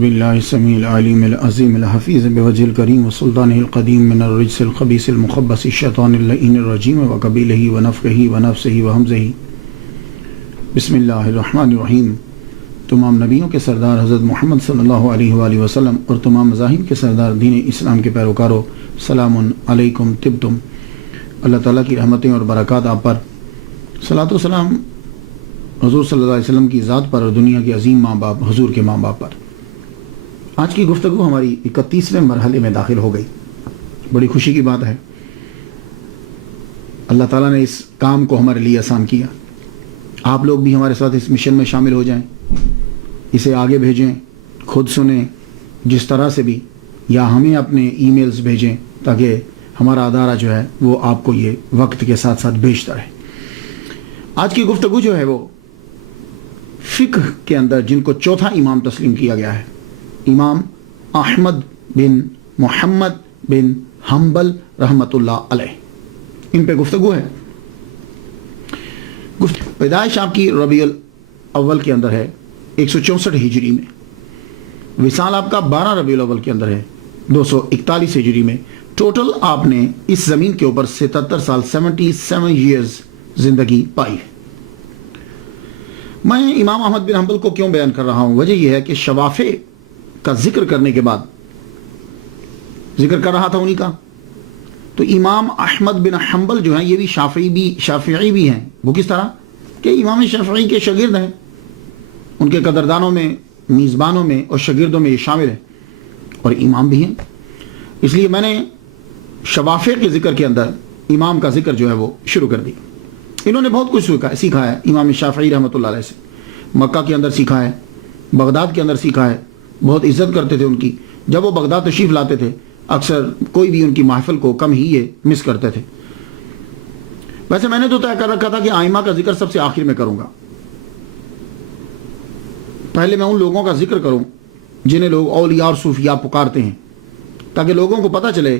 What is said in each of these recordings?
باللہ السمیع العلیم العظیم الحفیظ بوجہ الکریم وسلطانہ القدیم من الرجس الخبیث المخبث الشیطان اللعین الرجیم وقبیلہ ونفخہ ونفسہ وہمزہ۔ بسم اللہ الرحمن الرحیم۔ تمام نبیوں کے سردار حضرت محمد صلی اللہ علیہ وآلہ وسلم اور تمام مذاہب کے سردار دین اسلام کے پیروکاروں، سلام علیکم طبتم۔ اللہ تعالیٰ کی رحمتیں اور برکات آپ پر، صلاۃ و سلام حضور صلی اللہ علیہ وسلم کی ذات پر اور دنیا کے عظیم ماں باپ حضور کے ماں باپ پر۔ آج کی گفتگو ہماری 31ویں مرحلے میں داخل ہو گئی۔ بڑی خوشی کی بات ہے، اللہ تعالیٰ نے اس کام کو ہمارے لیے آسان کیا۔ آپ لوگ بھی ہمارے ساتھ اس مشن میں شامل ہو جائیں، اسے آگے بھیجیں، خود سنیں جس طرح سے بھی، یا ہمیں اپنے ای میلز بھیجیں تاکہ ہمارا ادارہ جو ہے وہ آپ کو یہ وقت کے ساتھ ساتھ بھیجتا رہے۔ آج کی گفتگو جو ہے وہ فقہ کے اندر جن کو چوتھا امام تسلیم کیا گیا ہے، امام احمد بن محمد بن حنبل رحمۃ اللہ علیہ، ان پہ گفتگو ہے۔ پیدائش آپ کی ربیع الاول کے اندر ہے 164 ہجری میں، وصال آپ کا 12 ربیع الاول کے اندر ہے 241 ہجری میں۔ ٹوٹل آپ نے اس زمین کے اوپر 77 سال 77 ایئرز زندگی پائی ہے۔ میں امام احمد بن حنبل کو کیوں بیان کر رہا ہوں؟ وجہ یہ ہے کہ شوافع کا ذکر کرنے کے بعد ذکر کر رہا تھا انہی کا، تو امام احمد بن حنبل جو ہیں یہ بھی شافعی بھی ہیں۔ وہ کس طرح کہ امام شافعی کے شاگرد ہیں، ان کے قدردانوں میں، میزبانوں میں اور شاگردوں میں یہ شامل ہیں، اور امام بھی ہیں۔ اس لیے میں نے شوافع کے ذکر کے اندر امام کا ذکر جو ہے وہ شروع کر دی۔ انہوں نے بہت کچھ سیکھا ہے امام شافعی رحمۃ اللہ علیہ سے۔ مکہ کے اندر سیکھا ہے، بغداد کے اندر سیکھا ہے، بہت عزت کرتے تھے ان کی۔ جب وہ بغداد تشریف لاتے تھے اکثر کوئی بھی ان کی محفل کو کم ہی یہ مس کرتے تھے۔ ویسے میں نے تو طے کر رکھا تھا کہ آئمہ کا ذکر سب سے آخر میں کروں گا، پہلے میں ان لوگوں کا ذکر کروں جنہیں لوگ اولیاء اور صوفیاء پکارتے ہیں، تاکہ لوگوں کو پتہ چلے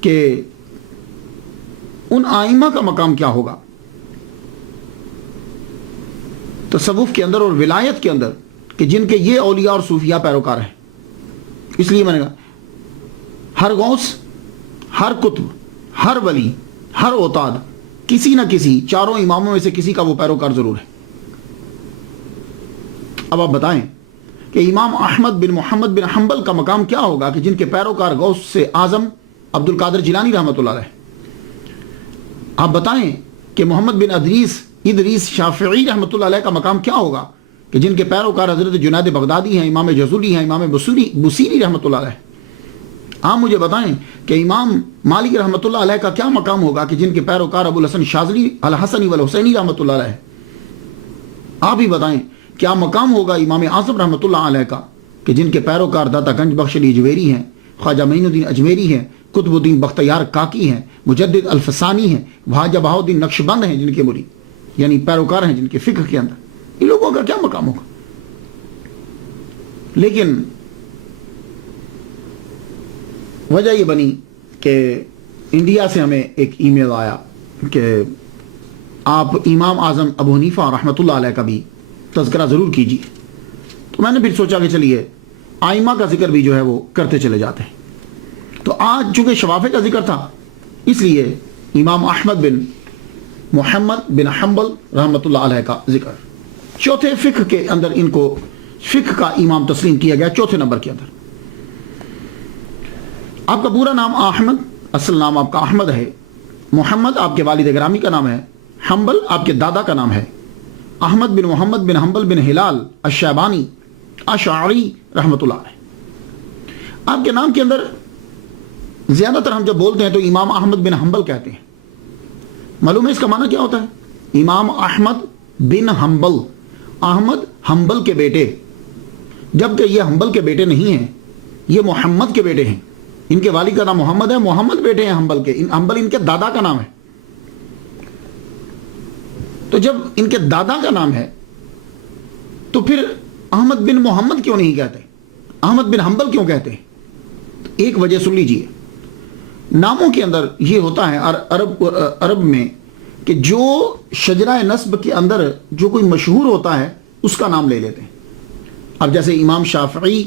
کہ ان آئمہ کا مقام کیا ہوگا تصوف کے اندر اور ولایت کے اندر، کہ جن کے یہ اولیاء اور صوفیاء پیروکار ہیں۔ اس لیے میں نے کہا ہر غوث، ہر قطب، ہر ولی، ہر اوتاد کسی نہ کسی چاروں اماموں میں سے کسی کا وہ پیروکار ضرور ہے۔ اب آپ بتائیں کہ امام احمد بن محمد بن حنبل کا مقام کیا ہوگا کہ جن کے پیروکار غوث سے اعظم عبد القادر جیلانی رحمۃ اللہ علیہ۔ آپ بتائیں کہ محمد بن ادریس شافعی رحمۃ اللہ علیہ کا مقام کیا ہوگا کہ جن کے پیروکار حضرت جنید بغدادی ہیں، امام جزولی ہیں، امام بصیری رحمۃ اللہ علیہ۔ آپ مجھے بتائیں کہ امام مالک رحمۃ اللہ علیہ کا کیا مقام ہوگا کہ جن کے پیروکار ابو الحسن شاذلی الحسنی والحسینی رحمۃ اللہ علیہ۔ آپ ہی بتائیں کیا مقام ہوگا امام اعظم رحمۃ اللہ علیہ کا کہ جن کے پیروکار داتا گنج بخش علی اجمیری ہیں، خواجہ معین الدین اجمیری ہیں، قطب الدین بختیار کاکی ہیں، مجدد الفسانی ہیں، خواجہ بہاؤالدین نقشبند ہیں، جن کے مرید یعنی پیروکار ہیں جن کے فقہ کے اندر۔ ان لوگوں کا کیا مقام ہوگا؟ لیکن وجہ یہ بنی کہ انڈیا سے ہمیں ایک ای میل آیا کہ آپ امام اعظم ابو حنیفہ رحمۃ اللہ علیہ کا بھی تذکرہ ضرور کیجیے۔ تو میں نے پھر سوچا کہ چلیے آئمہ کا ذکر بھی جو ہے وہ کرتے چلے جاتے ہیں۔ تو آج چونکہ شوافع کا ذکر تھا، اس لیے امام احمد بن محمد بن حنبل رحمۃ اللہ علیہ کا ذکر چوتھے فقہ کے اندر، ان کو فقہ کا امام تسلیم کیا گیا چوتھے نمبر کے اندر۔ آپ کا پورا نام احمد، اصل نام آپ کا احمد ہے، محمد آپ کے والد گرامی کا نام ہے، حنبل آپ کے دادا کا نام ہے، احمد بن محمد بن حنبل بن ہلال الشیبانی اشعری رحمۃ اللہ علیہ۔ آپ کے نام کے اندر زیادہ تر ہم جب بولتے ہیں تو امام احمد بن حنبل کہتے ہیں۔ معلوم ہے اس کا معنی کیا ہوتا ہے؟ امام احمد بن حنبل، احمد حنبل کے بیٹے، جبکہ یہ حنبل کے بیٹے نہیں ہیں، یہ محمد کے بیٹے ہیں۔ ان کے والد کا نام محمد ہے، محمد بیٹے ہیں حنبل کے، حنبل ان کے دادا کا نام ہے۔ تو جب ان کے دادا کا نام ہے تو پھر احمد بن محمد کیوں نہیں کہتے، احمد بن حنبل کیوں کہتے ہیں؟ ایک وجہ سن لیجئے، ناموں کے اندر یہ ہوتا ہے عرب میں کہ جو شجرہ نسب کے اندر جو کوئی مشہور ہوتا ہے اس کا نام لے لیتے ہیں۔ اب جیسے امام شافعی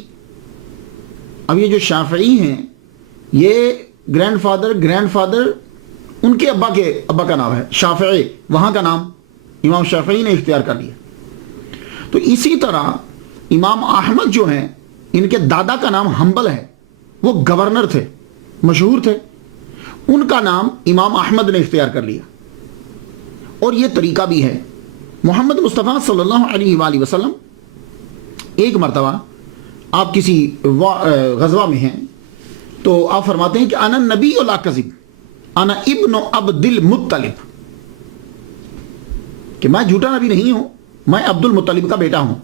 اب یہ جو شافعی ہیں یہ گرینڈ فادر ان کے ابا کا نام ہے شافعی، وہاں کا نام امام شافعی نے اختیار کر لیا. تو اسی طرح امام احمد جو ہیں ان کے دادا کا نام حنبل ہے، وہ گورنر تھے، مشہور تھے، ان کا نام امام احمد نے اختیار کر لیا. اور یہ طریقہ بھی ہے. محمد مصطفیٰ صلی اللہ علیہ وآلہ وسلم ایک مرتبہ آپ کسی غزوہ میں ہیں تو آپ فرماتے ہیں کہ انا نبی لا کذب، انا ابن عبد المطلب، کہ میں جھوٹا نبی نہیں ہوں، میں عبد المطلب کا بیٹا ہوں.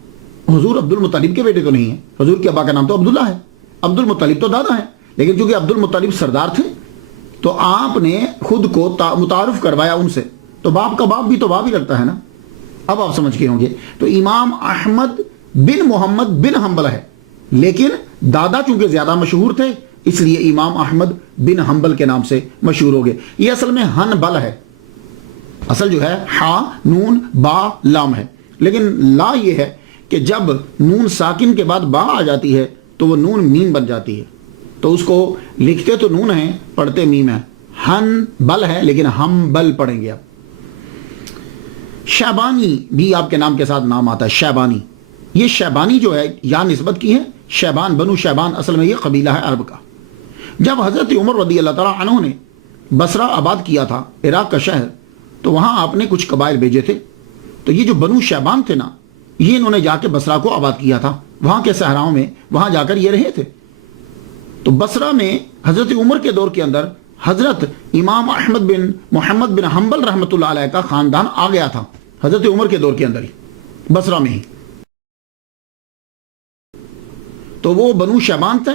حضور عبد المطلب کے بیٹے تو نہیں ہیں، حضور کے ابا کا نام تو عبداللہ ہے، عبد المطلب تو دادا ہے، لیکن چونکہ عبد المطلب سردار تھے تو آپ نے خود کو متعارف کروایا ان سے. تو باپ کا باپ بھی تو باپ ہی لگتا ہے نا. اب آپ سمجھ کے ہوں گے. تو امام احمد بن محمد بن حنبل ہے، لیکن دادا چونکہ زیادہ مشہور تھے اس لیے امام احمد بن حنبل کے نام سے مشہور ہو گئے. یہ اصل میں حنبل ہے، اصل جو ہے ہا نون با لام ہے، لیکن لا یہ ہے کہ جب نون ساکن کے بعد با آ جاتی ہے تو وہ نون میم بن جاتی ہے. تو اس کو لکھتے تو نون ہیں، پڑھتے میم ہے. ہن بل ہے لیکن ہم بل پڑھیں گے. اب شیبانی بھی آپ کے نام کے ساتھ نام آتا ہے، شیبانی. یہ شیبانی جو ہے یا نسبت کی ہے شیبان، بنو شیبان اصل میں یہ قبیلہ ہے عرب کا. جب حضرت عمر رضی اللہ تعالیٰ عنہ نے بصرہ آباد کیا تھا، عراق کا شہر، تو وہاں آپ نے کچھ قبائل بھیجے تھے. تو یہ جو بنو شیبان تھے نا، یہ انہوں نے جا کے بصرہ کو آباد کیا تھا، وہاں کے صحراؤں میں، وہاں جا کر یہ رہے تھے. تو بصرہ میں حضرت عمر کے دور کے اندر حضرت امام احمد بن محمد بن حنبل رحمۃ اللہ علیہ کا خاندان آ گیا تھا حضرت عمر کے دور کے اندر ہی، بصرہ میں ہی. تو وہ بنو شیبان تھے،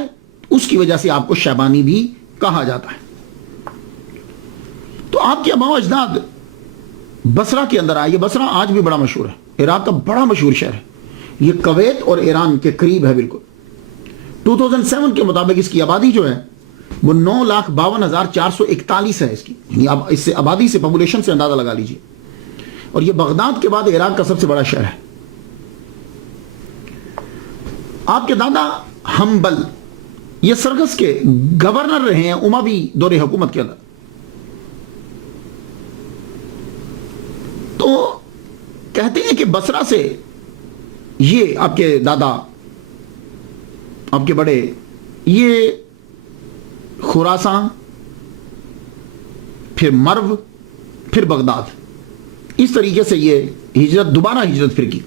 اس کی وجہ سے آپ کو شیبانی بھی کہا جاتا ہے. تو آپ کے آباء و اجداد بصرہ کے اندر آئے. یہ بصرہ آج بھی بڑا مشہور ہے، عراق کا بڑا مشہور شہر ہے. یہ کویت اور ایران کے قریب ہے بالکل. 2007 کے مطابق اس کی آبادی جو ہے وہ 9,52,441 ہے اس کی، یعنی اب اس سے آبادی سے، پاپولیشن سے اندازہ لگا لیجئے. اور یہ بغداد کے بعد عراق کا سب سے بڑا شہر ہے. آپ کے دادا حنبل یہ سرگس کے گورنر رہے ہیں اموی دور حکومت کے اندر. تو کہتے ہیں کہ بصرہ سے یہ آپ کے دادا، آپ کے بڑے، یہ خراسان، پھر مرو، پھر بغداد، اس طریقے سے یہ دوبارہ ہجرت پھر کی.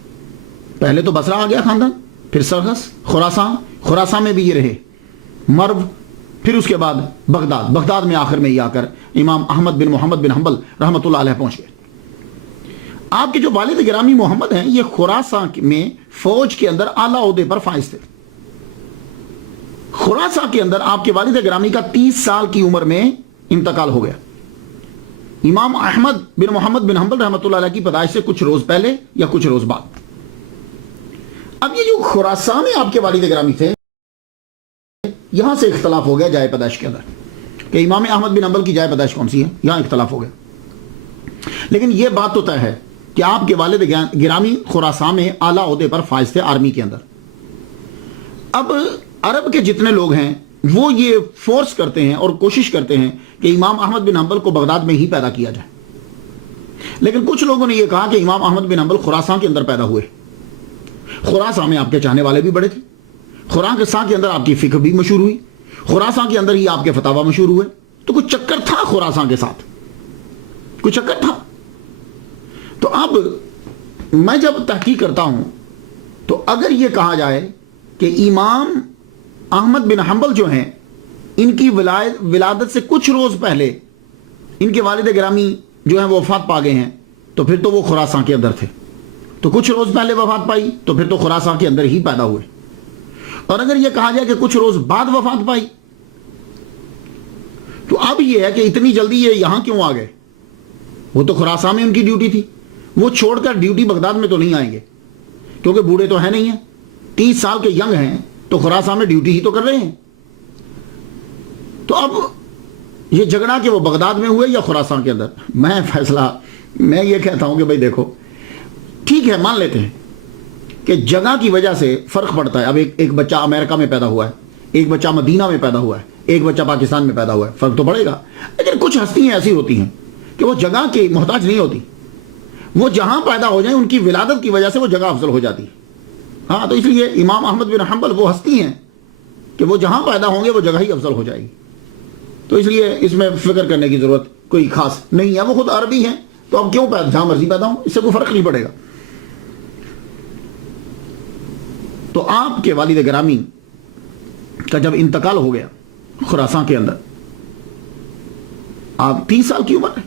پہلے تو بصرہ آ گیا خاندان، پھر سرغس، خراسان میں بھی یہ رہے، مرو، پھر اس کے بعد بغداد میں آخر میں یہ آ کر امام احمد بن محمد بن حنبل رحمۃ اللہ علیہ پہنچ گئے. آپ کے جو والد گرامی محمد ہیں یہ خراسان میں فوج کے اندر اعلیٰ عہدے پر فائز تھے. خراسان کے اندر آپ کے والد گرامی کا 30 سال کی عمر میں انتقال ہو گیا. امام احمد بن محمد بن حنبل رحمۃ اللہ علیہ کی پیدائش سے کچھ روز پہلے یا کچھ روز بعد. اب یہ جو خراسان میں آپ کے والد گرامی تھے، یہاں سے اختلاف ہو گیا جائے پیدائش کے اندر کہ امام احمد بن حنبل کی جائے پیدائش کون سی ہے، یہاں اختلاف ہو گیا. لیکن یہ بات تو طے ہے کہ آپ کے والد گرامی خراسان میں اعلیٰ عہدے پر فائز تھے آرمی کے اندر. اب عرب کے جتنے لوگ ہیں وہ یہ فورس کرتے ہیں اور کوشش کرتے ہیں کہ امام احمد بن حنبل کو بغداد میں ہی پیدا کیا جائے. لیکن کچھ لوگوں نے یہ کہا کہ امام احمد بن حنبل خراسان کے اندر پیدا ہوئے. خراسان میں آپ کے چاہنے والے بھی بڑے تھے، خراسان کے اندر آپ کی فقہ بھی مشہور ہوئی، خراسان کے اندر ہی آپ کے فتاوی مشہور ہوئے. تو کچھ چکر تھا خراسان کے ساتھ، کچھ چکر تھا. تو اب میں جب تحقیق کرتا ہوں تو اگر یہ کہا جائے کہ امام احمد بن حنبل جو ہیں ان کی ولادت سے کچھ روز پہلے ان کے والد گرامی جو ہیں وہ وفات پا گئے ہیں، تو پھر تو وہ خراسان کے اندر تھے. تو کچھ روز پہلے وفات پائی تو پھر تو خراسان کے اندر ہی پیدا ہوئے. اور اگر یہ کہا جائے کہ کچھ روز بعد وفات پائی تو اب یہ ہے کہ اتنی جلدی یہ یہاں کیوں آ گئے؟ وہ تو خراسان میں ان کی ڈیوٹی تھی، وہ چھوڑ کر ڈیوٹی بغداد میں تو نہیں آئیں گے کیونکہ بوڑھے تو ہیں نہیں ہیں، 30 سال کے ینگ ہیں، تو خراسان میں ڈیوٹی ہی تو کر رہے ہیں. تو اب یہ جھگڑا کہ وہ بغداد میں ہوئے یا خراسان کے اندر، میں یہ کہتا ہوں کہ بھائی دیکھو ٹھیک ہے، مان لیتے ہیں کہ جگہ کی وجہ سے فرق پڑتا ہے. اب ایک بچہ امریکہ میں پیدا ہوا ہے، ایک بچہ مدینہ میں پیدا ہوا ہے، ایک بچہ پاکستان میں پیدا ہوا ہے، فرق تو پڑے گا. لیکن کچھ ہستیاں ایسی ہوتی ہیں کہ وہ جگہ کی محتاج نہیں ہوتی، وہ جہاں پیدا ہو جائیں ان کی ولادت کی وجہ سے وہ جگہ افضل ہو جاتی ہے. ہاں، تو اس لیے امام احمد بن حنبل وہ ہستی ہیں کہ وہ جہاں پیدا ہوں گے وہ جگہ ہی افضل ہو جائے گی. تو اس لیے اس میں فکر کرنے کی ضرورت کوئی خاص نہیں ہے. وہ خود عربی ہیں تو اب کیوں جہاں مرضی پیدا ہوں، اس سے کوئی فرق نہیں پڑے گا. تو آپ کے والد گرامی کا جب انتقال ہو گیا خراسان کے اندر، آپ 30 سال کی عمر ہے،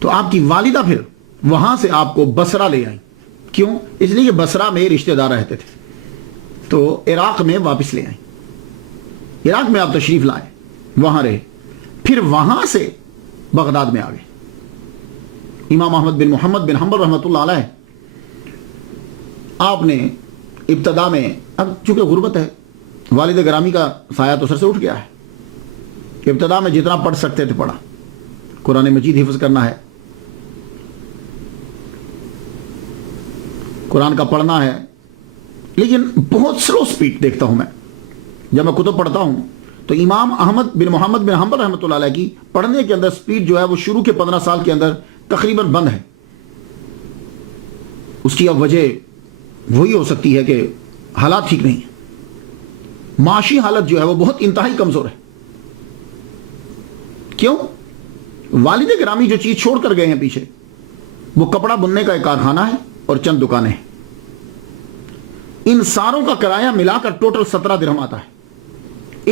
تو آپ کی والدہ پھر وہاں سے آپ کو بصرہ لے آئیں. کیوں؟ اس لیے کہ بصرہ میں رشتہ دار رہتے تھے، تو عراق میں واپس لے آئیں. عراق میں آپ تشریف لائیں، وہاں رہے، پھر وہاں سے بغداد میں آ گئے. امام احمد بن محمد بن حنبل رحمۃ اللہ علیہ، آپ نے ابتدا میں، اب چونکہ غربت ہے، والد گرامی کا سایہ تو سر سے اٹھ گیا ہے، ابتدا میں جتنا پڑھ سکتے تھے پڑھا، قرآن مجید حفظ کرنا ہے، قرآن کا پڑھنا ہے. لیکن بہت سلو سپیڈ دیکھتا ہوں میں جب میں کتب پڑھتا ہوں، تو امام احمد بن محمد بن حنبل رحمۃ اللہ علیہ کی پڑھنے کے اندر سپیڈ جو ہے وہ شروع کے 15 سال کے اندر تقریباً بند ہے. اس کی اب وجہ وہی ہو سکتی ہے کہ حالات ٹھیک نہیں ہیں، معاشی حالت جو ہے وہ بہت انتہائی کمزور ہے. کیوں؟ والد گرامی جو چیز چھوڑ کر گئے ہیں پیچھے، وہ کپڑا بننے کا ایک کارخانہ ہے اور چند دکانیں ہیں. ان ساروں کا کرایہ ملا کر ٹوٹل 17 درہم آتا ہے.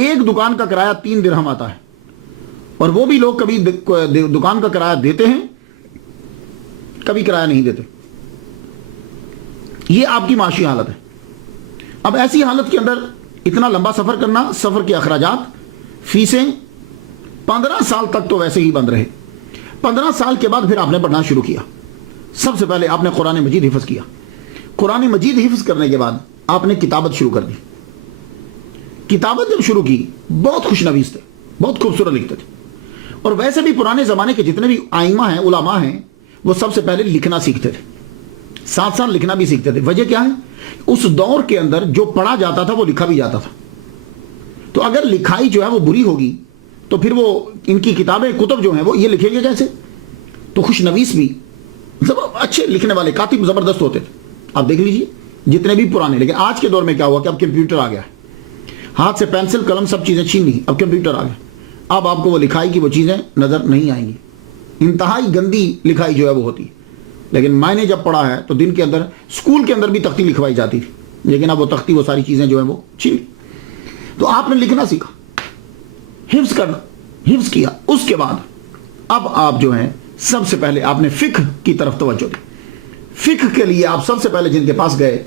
ایک دکان کا کرایہ 3 درہم آتا ہے، اور وہ بھی لوگ کبھی دکان کا کرایہ دیتے ہیں، کبھی کرایہ نہیں دیتے. یہ آپ کی معاشی حالت ہے. اب ایسی حالت کے اندر اتنا لمبا سفر کرنا، سفر کے اخراجات، فیسیں، 15 سال تک تو ویسے ہی بند رہے. 15 سال کے بعد پھر آپ نے پڑھنا شروع کیا. سب سے پہلے آپ نے قرآن مجید حفظ کیا. قرآن مجید حفظ کرنے کے بعد آپ نے کتابت شروع کر دی. کتابت جب شروع کی، بہت خوش نویس تھے، بہت خوبصورت لکھتے تھے. اور ویسے بھی پرانے زمانے کے جتنے بھی آئمہ ہیں، علماء ہیں، وہ سب سے پہلے لکھنا سیکھتے تھے، ساتھ ساتھ لکھنا بھی سیکھتے تھے. وجہ کیا ہے؟ اس دور کے اندر جو پڑھا جاتا تھا وہ لکھا بھی جاتا تھا. تو اگر لکھائی جو ہے وہ بری ہوگی تو پھر وہ ان کی کتابیں، کتب جو ہیں وہ یہ لکھیں گے کیسے؟ تو خوش نویس بھی اچھے لکھنے والے کاتب زبردست ہوتے تھے. آپ دیکھ لیجئے جتنے بھی پرانے. لیکن آج کے دور میں کیا ہوا کہ اب کمپیوٹر آ گیا ہے، ہاتھ سے پینسل قلم سب چیزیں چھین لی، اب کمپیوٹر آ گیا. اب آپ کو وہ لکھائی کی وہ چیزیں نظر نہیں آئیں گی. انتہائی گندی لکھائی جو ہے وہ ہوتی ہے. لیکن میں نے جب پڑھا ہے تو دن کے اندر اسکول کے اندر بھی تختی لکھوائی جاتی تھی، لیکن اب وہ تختی، وہ ساری چیزیں جو ہیں وہ چھین. تو آپ نے لکھنا سیکھا، حفظ کرنا، حفظ کیا. اس کے بعد اب آپ جو ہیں سب سے پہلے آپ نے فقہ کی طرف توجہ دی. فقہ کے لیے آپ سب سے پہلے جن کے پاس گئے،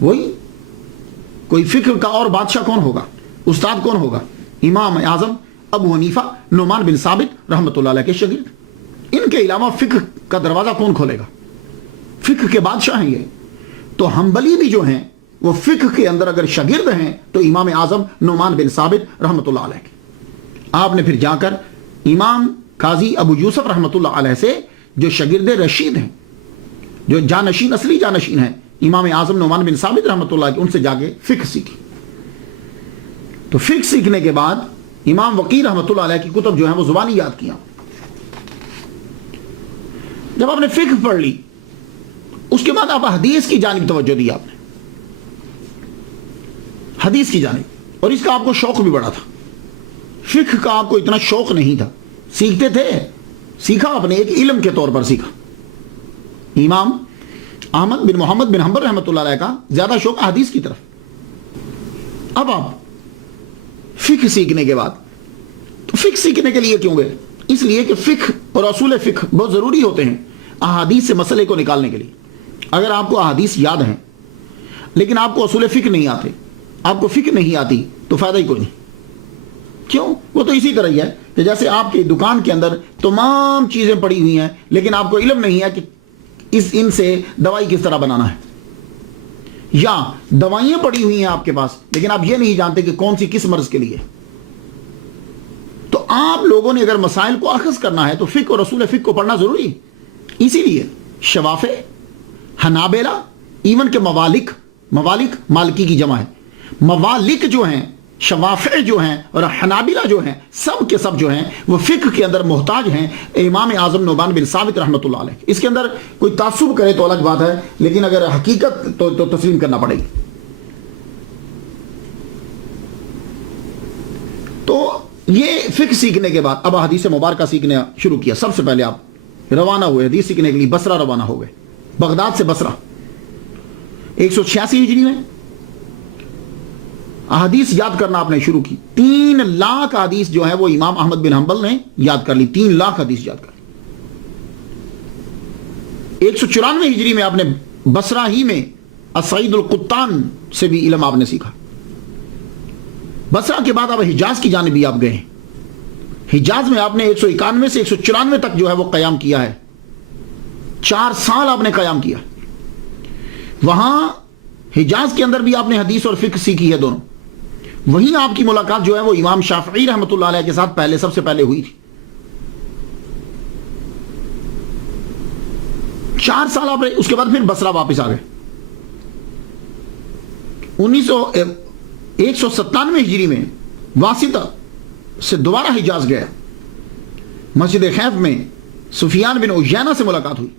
وہی کوئی فقہ کا اور بادشاہ کون ہوگا، استاد کون ہوگا؟ امام اعظم ابو حنیفہ نعمان بن ثابت رحمۃ اللہ علیہ کے شاگرد. ان کے علاوہ فقہ کا دروازہ کون کھولے گا؟ فقہ کے بادشاہ ہیں یہ. تو حنبلی بھی جو ہیں وہ فقہ کے اندر اگر شاگرد ہیں تو امام اعظم نعمان بن ثابت رحمۃ اللہ علیہ کے. آپ نے پھر جا کر امام قاضی ابو یوسف رحمۃ اللہ علیہ سے، جو شاگرد رشید ہیں، جو جانشین، اصلی جانشین ہیں امام اعظم نعمان بن ثابت رحمۃ اللہ کے، ان سے جا کے فقہ سیکھی. تو فقہ سیکھنے کے بعد امام وقی رحمۃ اللہ علیہ کی کتب جو ہیں وہ زبانی یاد کیا. جب آپ نے فقہ پڑھ لی، اس کے بعد آپ حدیث کی جانب توجہ دی. آپ نے حدیث کی جانب، اور اس کا آپ کو شوق بھی بڑا تھا. فقہ کا آپ کو اتنا شوق نہیں تھا، سیکھتے تھے، سیکھا اپنے ایک علم کے طور پر سیکھا. امام احمد بن محمد بن حنبل رحمۃ اللہ علیہ کا زیادہ شوق حدیث کی طرف. اب آپ فقہ سیکھنے کے بعد، تو فقہ سیکھنے کے لیے کیوں گئے؟ اس لیے کہ فقہ اور اصول فقہ بہت ضروری ہوتے ہیں احادیث سے مسئلے کو نکالنے کے لیے. اگر آپ کو احادیث یاد ہیں لیکن آپ کو اصول فقہ نہیں آتے، آپ کو فقہ نہیں آتی، تو فائدہ ہی کوئی نہیں. کیوں؟ وہ تو اسی طرح ہی ہے کہ جیسے آپ کی دکان کے اندر تمام چیزیں پڑی ہوئی ہیں لیکن آپ کو علم نہیں ہے کہ ان سے دوائی کس طرح بنانا ہے، یا دوائیاں پڑی ہوئی ہیں آپ کے پاس لیکن آپ یہ نہیں جانتے کہ کون سی کس مرض کے لیے. تو آپ لوگوں نے اگر مسائل کو اخذ کرنا ہے تو فقہ اور اصول فقہ کو پڑھنا ضروری ہے. اسی لیے شوافع، حنابلہ، ایون کہ موالک، مالکی کی جمع ہے، موالک جو ہیں شوافع جو ہیں اور حنابلہ جو ہیں سب کے سب جو ہیں وہ فقہ کے اندر محتاج ہیں امام اعظم نعمان بن ثابت رحمۃ اللہ علیہ. اس کے اندر کوئی تعصب کرے تو الگ بات ہے، لیکن اگر حقیقت تو تسلیم کرنا پڑے گی. تو یہ فقہ سیکھنے کے بعد اب حدیث مبارکہ سیکھنا شروع کیا. سب سے پہلے آپ روانہ ہوئے حدیث سیکھنے کے لیے بصرہ روانہ ہو گئے، بغداد سے بصرہ 186 ہجری میں. احادیث یاد کرنا آپ نے شروع کی. 3 لاکھ حدیث جو ہے وہ امام احمد بن حنبل نے یاد کر لی. 3 لاکھ حدیث یاد کر لی. 194 ہجری میں آپ نے بصرہ ہی میں السعید القطان سے بھی علم آپ نے سیکھا. بصرہ کے بعد اب حجاز کی جانب بھی آپ گئے ہیں. حجاز میں آپ نے 191 سے 194 تک جو ہے وہ قیام کیا ہے. 4 سال آپ نے قیام کیا. وہاں حجاز کے اندر بھی آپ نے حدیث اور فقہ سیکھی ہے دونوں. وہیں آپ کی ملاقات جو ہے وہ امام شافعی رحمۃ اللہ علیہ کے ساتھ سب سے پہلے ہوئی تھی. 4 سال آپ اس کے بعد پھر بصرہ واپس آ گئے. 197 ہجری میں واسطہ سے دوبارہ حجاز گیا. مسجد خیف میں سفیان بن عیینہ سے ملاقات ہوئی.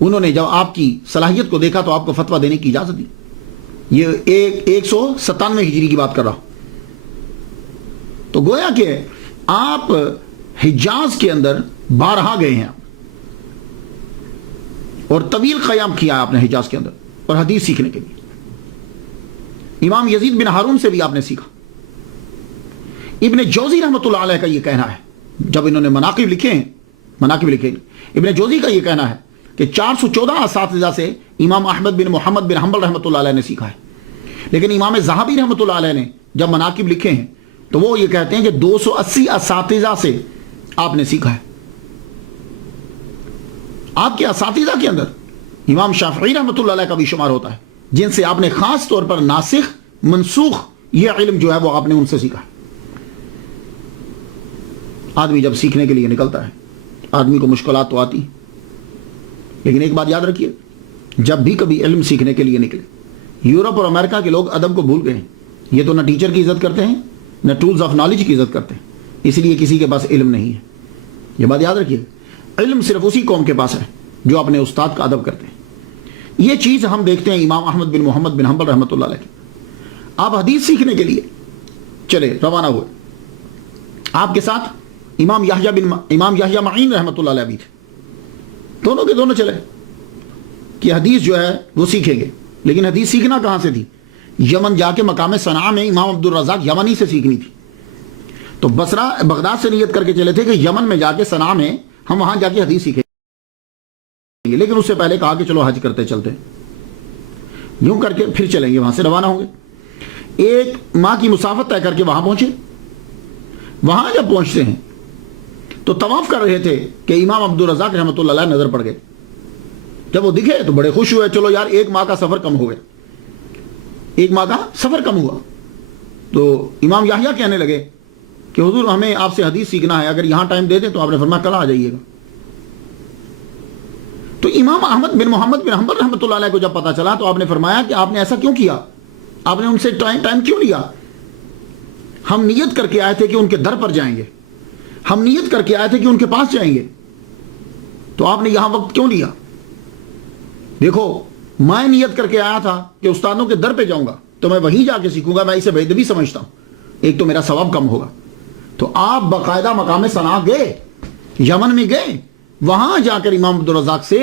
انہوں نے جب آپ کی صلاحیت کو دیکھا تو آپ کو فتویٰ دینے کی اجازت دی. یہ 197 ہجری کی بات کر رہا ہوں. تو گویا کہ آپ حجاز کے اندر بارہا گئے ہیں اور طویل قیام کیا آپ نے حجاز کے اندر اور حدیث سیکھنے کے لیے. امام یزید بن ہارون سے بھی آپ نے سیکھا. ابن جوزی رحمۃ اللہ علیہ کا یہ کہنا ہے، جب انہوں نے مناقب لکھے ابن جوزی کا یہ کہنا ہے کہ 414 اساتذہ سے امام احمد بن محمد بن حنبل رحمۃ اللہ علیہ نے سیکھا ہے. لیکن امام ذہبی رحمۃ اللہ علیہ نے جب مناقب لکھے ہیں تو وہ یہ کہتے ہیں کہ 280 اساتذہ سے آپ نے سیکھا ہے. آپ کے اساتذہ کے اندر امام شافعی رحمۃ اللہ علیہ کا بھی شمار ہوتا ہے، جن سے آپ نے خاص طور پر ناسخ منسوخ یہ علم جو ہے وہ آپ نے ان سے سیکھا ہے. آدمی جب سیکھنے کے لیے نکلتا ہے آدمی کو مشکلات تو آتی، لیکن ایک بات یاد رکھیے، جب بھی کبھی علم سیکھنے کے لیے نکلے، یورپ اور امریکہ کے لوگ ادب کو بھول گئے. یہ تو نہ ٹیچر کی عزت کرتے ہیں نہ ٹولز آف نالج کی عزت کرتے ہیں، اس لیے کسی کے پاس علم نہیں ہے. یہ بات یاد رکھیے، علم صرف اسی قوم کے پاس ہے جو اپنے استاد کا ادب کرتے ہیں. یہ چیز ہم دیکھتے ہیں امام احمد بن محمد بن حنبل رحمۃ اللہ علیہ. آپ حدیث سیکھنے کے لیے چلے روانہ ہوئے. آپ کے ساتھ امام یحییٰ معین رحمۃ اللہ علیہ بھی تھے. دونوں کے دونوں چلے کہ حدیث جو ہے وہ سیکھیں گے. لیکن حدیث سیکھنا کہاں سے تھی؟ یمن جا کے مقام صنعاء میں امام عبد الرزاق یمنی سے سیکھنی تھی. تو بصرہ بغداد سے نیت کر کے چلے تھے کہ یمن میں جا کے صنعاء میں ہم وہاں جا کے حدیث سیکھیں گے. لیکن اس سے پہلے کہا کہ چلو حج کرتے چلتے، یوں کر کے پھر چلیں گے. وہاں سے روانہ ہوں گے. 1 ماہ کی مسافت طے کر کے وہاں پہنچے. وہاں جب پہنچتے ہیں تو طواف کر رہے تھے کہ امام عبد الرزاق رحمۃ اللہ علیہ نظر پڑ گئے. جب وہ دکھے تو بڑے خوش ہوئے، چلو یار 1 ماہ کا سفر کم ہو گیا. 1 ماہ کا سفر کم ہوا. تو امام یحییٰ کہنے لگے کہ حضور ہمیں آپ سے حدیث سیکھنا ہے، اگر یہاں ٹائم دے دیں. تو آپ نے فرمایا کل آ جائیے گا. تو امام احمد بن محمد بن حنبل رحمۃ اللہ علیہ کو جب پتا چلا تو آپ نے فرمایا کہ آپ نے ایسا کیوں کیا؟ آپ نے ان سے ٹائم کیوں لیا؟ ہم نیت کر کے آئے تھے کہ ان کے در پر جائیں گے، ہم نیت کر کے آئے تھے کہ ان کے پاس جائیں گے، تو آپ نے یہاں وقت کیوں لیا؟ دیکھو میں نیت کر کے آیا تھا کہ استادوں کے در پہ جاؤں گا تو میں وہیں جا کے سیکھوں گا. میں اسے بے ادبی سمجھتا ہوں، ایک تو میرا ثواب کم ہوگا. تو آپ باقاعدہ مقام صنعاء گئے، یمن میں گئے. وہاں جا کر امام عبد الرزاق سے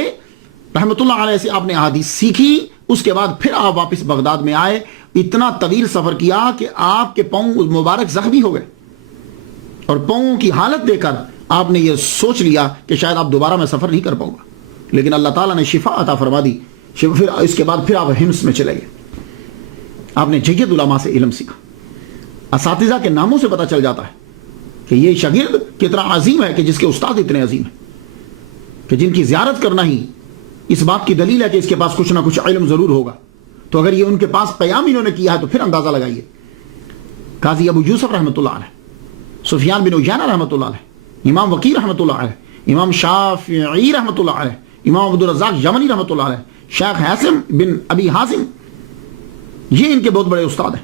رحمۃ اللہ علیہ سے آپ نے احادیث سیکھی. اس کے بعد پھر آپ واپس بغداد میں آئے. اتنا طویل سفر کیا کہ آپ کے پاؤں مبارک زخمی ہو گئے اور پاؤں کی حالت دیکھ کر آپ نے یہ سوچ لیا کہ شاید آپ دوبارہ میں سفر نہیں کر پاؤں گا. لیکن اللہ تعالیٰ نے شفا عطا فرما دی. پھر اس کے بعد پھر آپ ہمس میں چلے گئے. آپ نے جید علماء سے علم سیکھا. اساتذہ کے ناموں سے پتہ چل جاتا ہے کہ یہ شاگرد کتنا عظیم ہے کہ جس کے استاد اتنے عظیم ہیں کہ جن کی زیارت کرنا ہی اس بات کی دلیل ہے کہ اس کے پاس کچھ نہ کچھ علم ضرور ہوگا. تو اگر یہ ان کے پاس قیام انہوں نے کیا ہے تو پھر اندازہ لگائیے. قاضی ابو یوسف رحمۃ اللہ علیہ، سفیان بن عیینہ رحمۃ اللہ علیہ، امام وقیع رحمۃ اللہ علیہ، امام شافعی رحمۃ اللہ علیہ، امام عبد الرزاق یمنی رحمۃ اللہ علیہ، شیخ حاسم بن ابی حازم، یہ ان کے بہت بڑے استاد ہیں.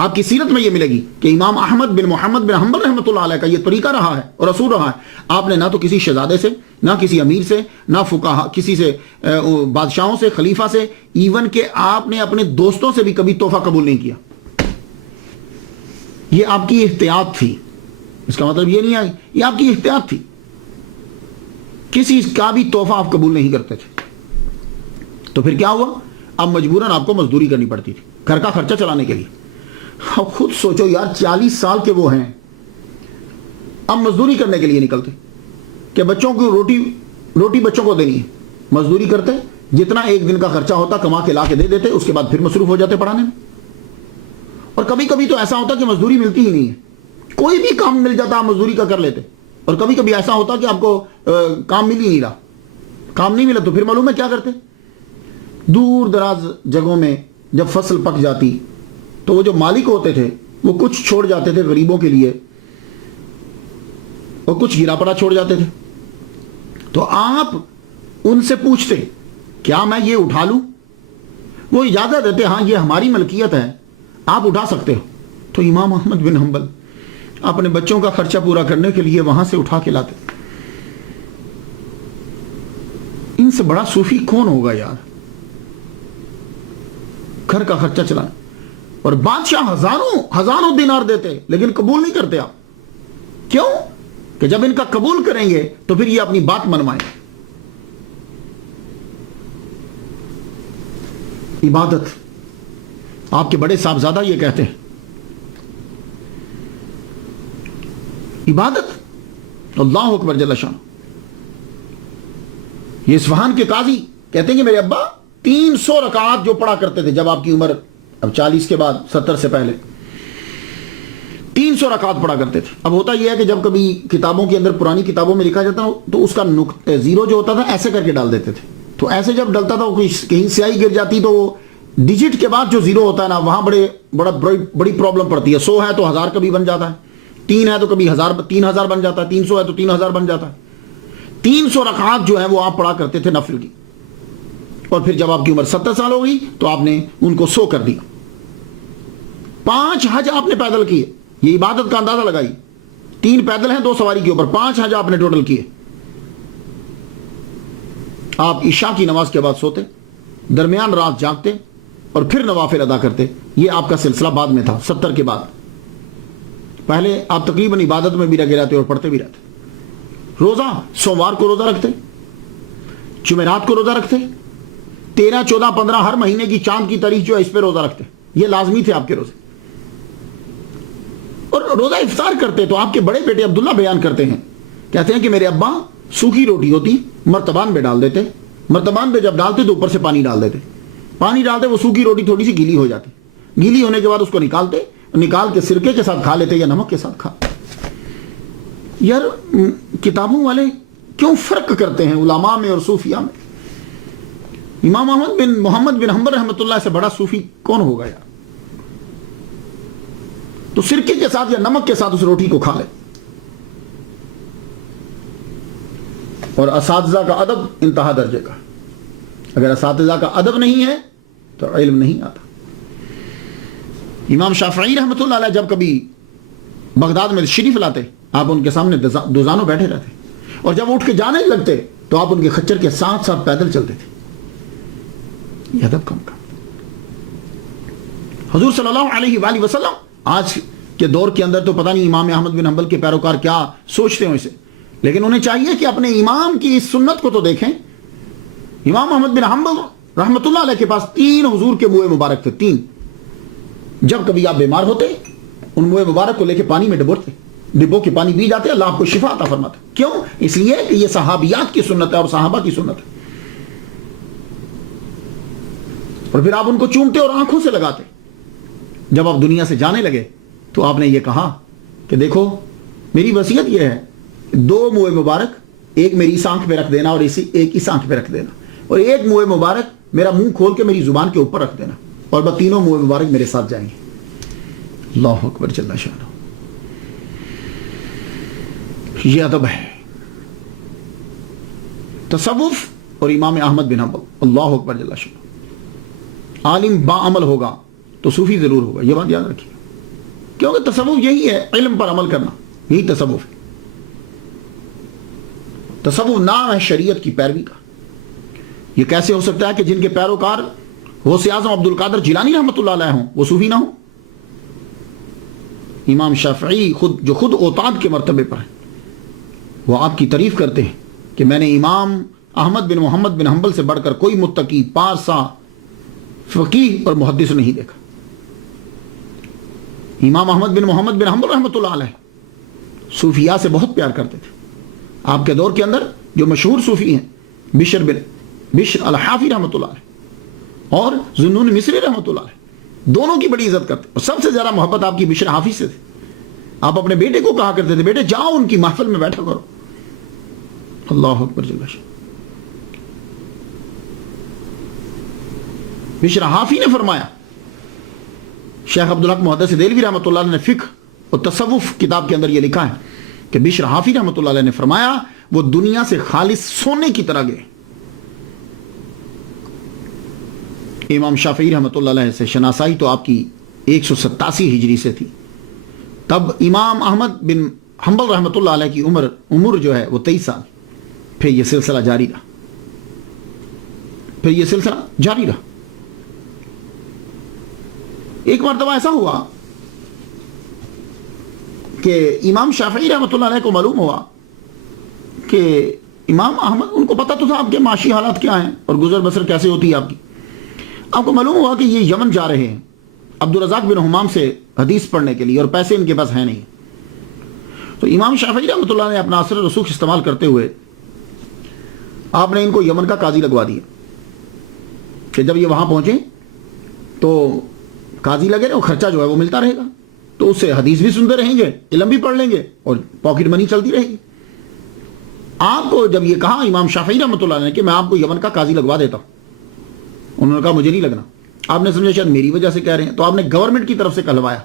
آپ کی سیرت میں یہ ملے گی کہ امام احمد بن محمد بن حنبل رحمۃ اللہ علیہ کا یہ طریقہ رہا ہے اور اصول رہا ہے. آپ نے نہ تو کسی شہزادے سے، نہ کسی امیر سے، نہ فقہا، کسی سے، بادشاہوں سے، خلیفہ سے، ایون کہ آپ نے اپنے دوستوں سے بھی کبھی تحفہ قبول نہیں کیا. یہ آپ کی احتیاط تھی. اس کا مطلب یہ نہیں ہے، یہ آپ کی احتیاط تھی. کسی کا بھی تحفہ آپ قبول نہیں کرتے تھے. تو پھر کیا ہوا؟ اب مجبوراً آپ کو مزدوری کرنی پڑتی تھی گھر کا خرچہ چلانے کے لیے. اب خود سوچو یار، 40 سال کے وہ ہیں، اب مزدوری کرنے کے لیے نکلتے کہ بچوں کو روٹی بچوں کو دینی ہے. مزدوری کرتے، جتنا ایک دن کا خرچہ ہوتا کما کے لا کے دے دیتے، اس کے بعد پھر مصروف ہو جاتے پڑھانے میں. اور کبھی کبھی تو ایسا ہوتا کہ مزدوری ملتی ہی نہیں ہے، کوئی بھی کام مل جاتا آپ مزدوری کا کر لیتے. اور کبھی کبھی ایسا ہوتا کہ آپ کو کام مل ہی نہیں رہا، کام نہیں ملا تو پھر معلوم ہے کیا کرتے؟ دور دراز جگہوں میں جب فصل پک جاتی تو وہ جو مالک ہوتے تھے وہ کچھ چھوڑ جاتے تھے غریبوں کے لیے اور کچھ گرا پڑا چھوڑ جاتے تھے. تو آپ ان سے پوچھتے کیا میں یہ اٹھا لوں؟ وہ اجازت دیتے، ہاں یہ ہماری ملکیت ہے، آپ اٹھا سکتے ہو. تو امام احمد بن حنبل اپنے بچوں کا خرچہ پورا کرنے کے لیے وہاں سے اٹھا کے لاتے. ان سے بڑا صوفی کون ہوگا یار؟ گھر کا خرچہ چلانا. اور بادشاہ ہزاروں دینار دیتے لیکن قبول نہیں کرتے آپ. کیوں؟ کہ جب ان کا قبول کریں گے تو پھر یہ اپنی بات منوائیں. عبادت، آپ کے بڑے صاحبزادہ یہ کہتے ہیں، عبادت اللہ اکبر جل شان. یہ اصفہان کے قاضی کہتے ہیں کہ میرے ابا 300 رکعات جو پڑھا کرتے تھے جب آپ کی عمر اب 40 کے بعد 70 سے پہلے 300 رکعات پڑھا کرتے تھے. اب ہوتا یہ ہے کہ جب کبھی کتابوں کے اندر، پرانی کتابوں میں لکھا جاتا تو اس کا زیرو جو ہوتا تھا ایسے کر کے ڈال دیتے تھے. تو ایسے جب ڈلتا تھا کہیں سیاہی گر جاتی تو ڈیجٹ کے بعد جو زیرو ہوتا ہے نا وہاں بڑی پرابلم پڑتی ہے. 100 ہے تو 1000 کبھی بن جاتا ہے، 3 ہے تو کبھی 3000 بن جاتا ہے، 300 ہے تو 3000 بن جاتا ہے. 300 رکعات جو ہے وہ آپ پڑھا کرتے تھے نفل کی. اور پھر جب آپ کی عمر 70 سال ہو گئی تو آپ نے ان کو 100 کر دیا. 5 حج آپ نے پیدل کیے. یہ عبادت کا اندازہ لگائی. 3 پیدل ہیں، 2 سواری کے اوپر، 5 حج آپ نے ٹوٹل کیے. آپ عشاء کی نماز کے بعد سوتے، درمیان رات جاگتے اور پھر نوافل ادا کرتے. یہ آپ کا سلسلہ بعد میں تھا 70 کے بعد. پہلے آپ تقریباً عبادت میں بھی لگے رہتے اور پڑھتے بھی رہتے. روزہ، سوموار کو روزہ رکھتے، جمعرات کو روزہ رکھتے، 13 14 15 ہر مہینے کی چاند کی تاریخ جو ہے اس پہ روزہ رکھتے. یہ لازمی تھے آپ کے روزے. اور روزہ افطار کرتے تو آپ کے بڑے بیٹے عبداللہ بیان کرتے ہیں، کہتے ہیں کہ میرے ابا سوکھی روٹی ہوتی مرتبان میں ڈال دیتے، مرتبان پہ جب ڈالتے تو اوپر سے پانی ڈال دیتے، پانی ڈالتے وہ سوکھی روٹی تھوڑی سی گیلی ہو جاتی، گیلی ہونے کے بعد اس کو نکالتے، نکال کے سرکے کے ساتھ کھا لیتے یا نمک کے ساتھ کھا. یار کتابوں والے کیوں فرق کرتے ہیں علماء میں اور صوفیہ میں؟ امام احمد بن محمد بن حنبل رحمۃ اللہ سے بڑا صوفی کون ہوگا یار؟ تو سرکے کے ساتھ یا نمک کے ساتھ اس روٹی کو کھا لے. اور اساتذہ کا ادب انتہا درجے کا. اگر اساتذہ کا ادب نہیں ہے تو علم نہیں آتا. امام شافعی رحمۃ اللہ علیہ جب کبھی بغداد میں تشریف لاتے، آپ ان کے سامنے دوزانوں بیٹھے رہتے، اور جب اٹھ کے جانے لگتے تو آپ ان کے خچر کے ساتھ ساتھ پیدل چلتے تھے. یہ ادب کم کا. حضور صلی اللہ علیہ وآلہ وسلم آج کے دور کے اندر تو پتہ نہیں امام احمد بن حنبل کے پیروکار کیا سوچتے ہیں اسے، لیکن انہیں چاہیے کہ اپنے امام کی اس سنت کو تو دیکھیں. امام احمد بن حنبل رحمۃ اللہ علیہ کے پاس 3 حضور کے منہ مبارک تھے. 3 جب کبھی آپ بیمار ہوتے ان منہ مبارک کو لے کے پانی میں ڈبوتے، ڈبو کے پانی پی جاتے، اللہ آپ کو شفا عطا فرماتا. کیوں؟ اس لیے کہ یہ صحابیات کی سنت ہے اور صحابہ کی سنت ہے. اور پھر آپ ان کو چومتے اور آنکھوں سے لگاتے. جب آپ دنیا سے جانے لگے تو آپ نے یہ کہا کہ دیکھو میری وصیت یہ ہے، 2 منہ مبارک، ایک میری اس آنکھ پہ رکھ دینا اور ایک اس آنکھ پہ رکھ دینا، اور ایک منہ مبارک میرا منہ کھول کے میری زبان کے اوپر رکھ دینا، اور بس تینوں منہ مبارک میرے ساتھ جائیں گے. اللہ اکبر جل شانہ. یہ ادب ہے. تصوف اور امام احمد بن حنبل. اللہ اکبر جل شانہ. عالم با عمل ہوگا تو صوفی ضرور ہوگا، یہ بات یاد رکھیے. کیونکہ تصوف یہی ہے، علم پر عمل کرنا، یہی تصوف ہے۔ تصوف نام ہے شریعت کی پیروی کا۔ یہ کیسے ہو سکتا ہے کہ جن کے پیروکار غوث اعظم عبد القادر جیلانی رحمۃ اللہ علیہ ہوں وہ صوفی نہ ہوں؟ امام شافعی جو خود اوتاد کے مرتبے پر ہیں، وہ آپ کی تعریف کرتے ہیں کہ میں نے امام احمد بن محمد بن حنبل سے بڑھ کر کوئی متقی، پارسا، فقیہ اور محدث نہیں دیکھا۔ امام احمد بن محمد بن حنبل رحمۃ اللہ علیہ صوفیاء سے بہت پیار کرتے تھے۔ آپ کے دور کے اندر جو مشہور صوفی ہیں بشر الحافی رحمۃ اللہ علیہ اور ذوالنون مصری رحمۃ اللہ علیہ، دونوں کی بڑی عزت کرتے، اور سب سے زیادہ محبت آپ کی بشر حافی سے تھی۔ آپ اپنے بیٹے کو کہا کرتے تھے بیٹے جاؤ ان کی محفل میں بیٹھا کرو۔ اللہ اکبر جل شانہ۔ بشر حافی نے فرمایا، شیخ عبدالحق محدث دہلوی رحمۃ اللہ علیہ نے فقہ اور تصوف کتاب کے اندر یہ لکھا ہے کہ بشر حافی رحمۃ اللہ علیہ نے فرمایا وہ دنیا سے خالص سونے کی طرح گئے۔ امام شافعی رحمۃ اللہ علیہ سے شناسائی تو آپ کی 187 ہجری سے تھی، تب امام احمد بن حنبل رحمۃ اللہ علیہ کی عمر جو ہے وہ 23 سال۔ پھر یہ سلسلہ جاری رہا۔ ایک مرتبہ ایسا ہوا کہ امام شافعی رحمۃ اللہ علیہ کو معلوم ہوا کہ امام احمد، ان کو پتہ تو تھا آپ کے معاشی حالات کیا ہیں اور گزر بسر کیسے ہوتی ہے آپ کی۔ آپ کو معلوم ہوا کہ یہ یمن جا رہے ہیں عبدالرزاق بن حمام سے حدیث پڑھنے کے لیے، اور پیسے ان کے پاس ہیں نہیں۔ تو امام شافعی رحمۃ اللہ نے اپنا اثر رسوخ استعمال کرتے ہوئے آپ نے ان کو یمن کا قاضی لگوا دیا کہ جب یہ وہاں پہنچیں تو قاضی لگے رہے اور خرچہ جو ہے وہ ملتا رہے گا، تو اس سے حدیث بھی سنتے رہیں گے، علم بھی پڑھ لیں گے اور پاکٹ منی چلتی رہے گی۔ آپ کو جب یہ کہا امام شافعی رحمۃ اللہ نے کہ میں آپ کو یمن کا قاضی لگوا دیتا ہوں، انہوں نے کہا مجھے نہیں لگنا۔ آپ نے سمجھا شاید میری وجہ سے کہہ رہے ہیں، تو آپ نے گورنمنٹ کی طرف سے کہلوایا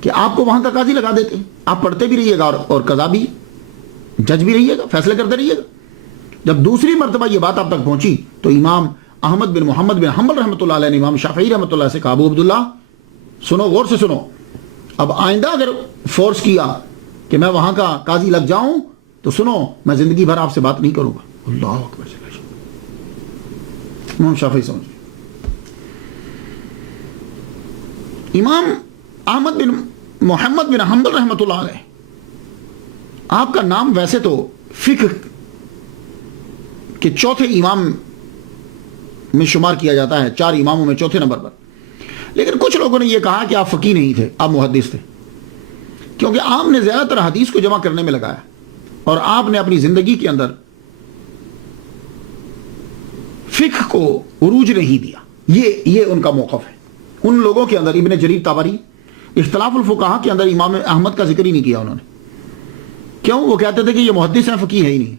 کہ آپ کو وہاں کا قاضی لگا دیتے ہیں، آپ پڑھتے بھی رہیے گا اور قضا بھی، جج بھی رہیے گا، فیصلے کرتے رہیے گا۔ جب دوسری مرتبہ یہ بات آپ تک پہنچی تو امام احمد بن محمد بن حنبل رحمۃ اللہ علیہ نے امام شافعی رحمۃ اللہ سے کہا ابو عبداللہ سنو، غور سے سنو، اب آئندہ اگر فورس کیا کہ میں وہاں کا قاضی لگ جاؤں تو سنو میں زندگی بھر آپ سے بات نہیں کروں گا۔ اللہ اکبر۔ امام شافعی سمجھ، امام احمد بن محمد بن حنبل رحمۃ اللہ علیہ، آپ کا نام ویسے تو فقہ کے چوتھے امام میں شمار کیا جاتا ہے، 4 اماموں میں چوتھے نمبر پر، لیکن کچھ لوگوں نے یہ کہا کہ آپ فقیہ نہیں تھے، آپ محدث تھے، کیونکہ آپ نے زیادہ تر حدیث کو جمع کرنے میں لگایا اور آپ نے اپنی زندگی کے اندر فقہ کو عروج نہیں دیا۔ یہ ان کا موقف ہے۔ ان لوگوں کے اندر ابن جریر طبری اختلاف الفقہا کے اندر امام احمد کا ذکر ہی نہیں کیا انہوں نے۔ کیوں؟ وہ کہتے تھے کہ یہ محدث ہیں، فقیہ ہے ہی نہیں۔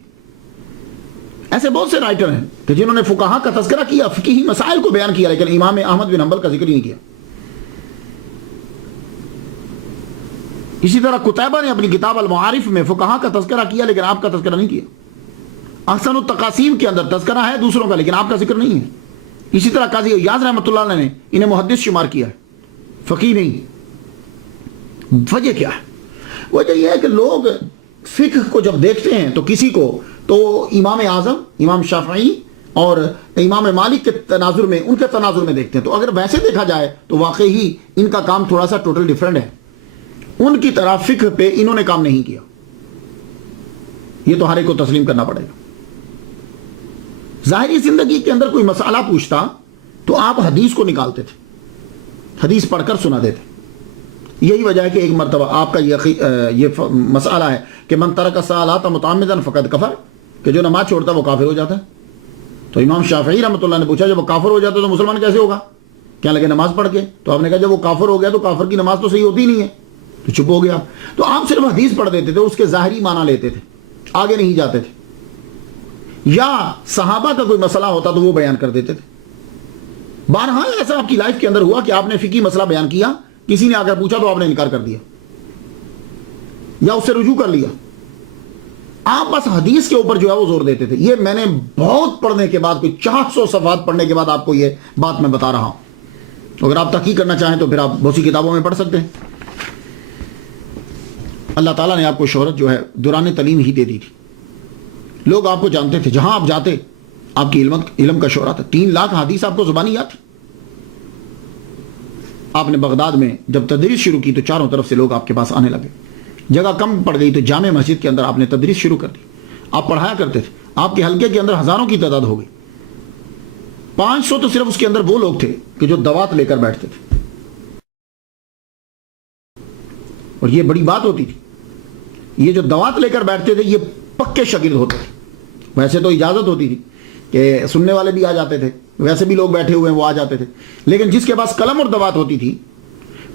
ایسے بہت سے رائٹر ہیں کہ جنہوں نے فقہا کا تذکرہ کیا، فقہی مسائل کو بیان کیا، لیکن امام احمد بن حنبل کا ذکر ہی نہیں کیا۔ اسی طرح قتیبہ نے اپنی کتاب المعارف میں فقہا کا تذکرہ کیا، لیکن آپ کا تذکرہ نہیں کیا۔ احسن التقاسیم کے اندر تذکرہ ہے دوسروں کا، لیکن آپ کا ذکر نہیں ہے۔ اسی طرح قاضی ایاز رحمۃ اللہ علیہ نے انہیں محدث شمار کیا ہے، فقیہ نہیں۔ وجہ کیا ہے؟ وجہ یہ ہے کہ لوگ فقہ کو جب دیکھتے ہیں تو کسی کو تو امام اعظم، امام شافعی اور امام مالک کے تناظر میں، ان کے تناظر میں دیکھتے ہیں۔ تو اگر ویسے دیکھا جائے تو واقعی ان کا کام تھوڑا سا ٹوٹل ڈیفرنٹ ہے، ان کی طرح فقہ پہ انہوں نے کام نہیں کیا۔ یہ تو ہر ایک کو تسلیم کرنا پڑے گا۔ ظاہری زندگی کے اندر کوئی مسئلہ پوچھتا تو آپ حدیث کو نکالتے تھے، حدیث پڑھ کر سنا دیتے۔ یہی وجہ ہے کہ ایک مرتبہ آپ کا یہ مسئلہ ہے کہ من ترک الصلاۃ متعمدا فقد کفر، کہ جو نماز چھوڑتا ہے وہ کافر ہو جاتا ہے۔ تو امام شافعی رحمۃ اللہ نے پوچھا جب وہ کافر ہو جاتا ہے تو مسلمان کیسے ہوگا؟ کیا لگے نماز پڑھ کے؟ تو آپ نے کہا جب وہ کافر ہو گیا تو کافر کی نماز تو صحیح ہوتی نہیں ہے، تو چپ ہو گیا۔ تو آپ صرف حدیث پڑھ دیتے تھے، اس کے ظاہری معنی لیتے تھے، آگے نہیں جاتے تھے، یا صحابہ کا کوئی مسئلہ ہوتا تو وہ بیان کر دیتے تھے۔ بہرحال ایسا آپ کی لائف کے اندر ہوا کہ آپ نے فقہی مسئلہ بیان کیا، کسی نے آ کر پوچھا تو آپ نے انکار کر دیا یا اس سے رجوع کر لیا۔ آپ بس حدیث کے اوپر جو ہے وہ زور دیتے تھے۔ یہ میں نے بہت پڑھنے کے بعد، کوئی 400 صفحات پڑھنے کے بعد آپ کو یہ بات میں بتا رہا ہوں۔ اگر آپ تحقیق کرنا چاہیں تو پھر آپ بہت سی کتابوں میں پڑھ سکتے ہیں۔ اللہ تعالیٰ نے آپ کو شہرت جو ہے دوران تعلیم ہی دے دی تھی. لوگ آپ کو جانتے تھے، جہاں آپ جاتے آپ کی علم کا شہرہ تھا. 3 لاکھ حدیث آپ کو زبانی یاد تھی. آپ نے بغداد میں جب تدریس شروع کی تو چاروں طرف سے لوگ آپ کے پاس آنے لگے. جگہ کم پڑ گئی تو جامع مسجد کے اندر آپ نے تدریس شروع کر دی. آپ پڑھایا کرتے تھے. آپ کے حلقے کے اندر ہزاروں کی تعداد ہو گئی. 500 تو صرف اس کے اندر وہ لوگ تھے کہ جو دوات لے کر بیٹھتے تھے، اور یہ بڑی بات ہوتی تھی. یہ جو دوات لے کر بیٹھتے تھے یہ پکے شاگرد ہوتے تھے. ویسے تو اجازت ہوتی تھی کہ سننے والے بھی آ جاتے تھے، ویسے بھی لوگ بیٹھے ہوئے ہیں وہ آ جاتے تھے، لیکن جس کے پاس قلم اور دوات ہوتی تھی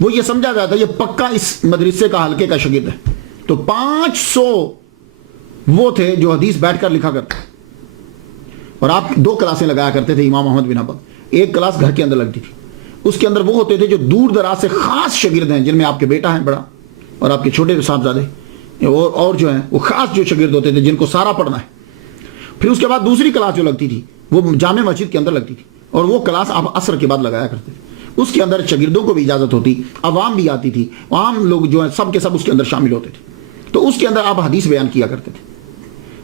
وہ یہ سمجھا جاتا یہ پکا اس مدرسے کا حلقے کا شاگرد ہے. تو 500 وہ تھے جو حدیث بیٹھ کر لکھا کرتے. اور آپ 2 کلاسیں لگایا کرتے تھے امام احمد بن حنبل. ایک کلاس گھر کے اندر لگتی تھی. اس کے اندر وہ ہوتے تھے جو دور دراز سے خاص شاگرد ہیں، جن میں آپ کے بیٹا ہے بڑا اور آپ کے چھوٹے صاحبزادے اور جو ہیں وہ خاص جو شاگرد ہوتے تھے جن کو سارا پڑھنا ہے. پھر اس کے بعد دوسری کلاس جو لگتی تھی وہ جامع مسجد کے اندر لگتی تھی، اور وہ کلاس آپ عصر کے بعد لگایا کرتے تھے. اس کے اندر شاگردوں کو بھی اجازت ہوتی، عوام بھی آتی تھی، عام لوگ جو ہیں سب کے سب اس کے اندر شامل ہوتے تھے. تو اس کے اندر آپ حدیث بیان کیا کرتے تھے.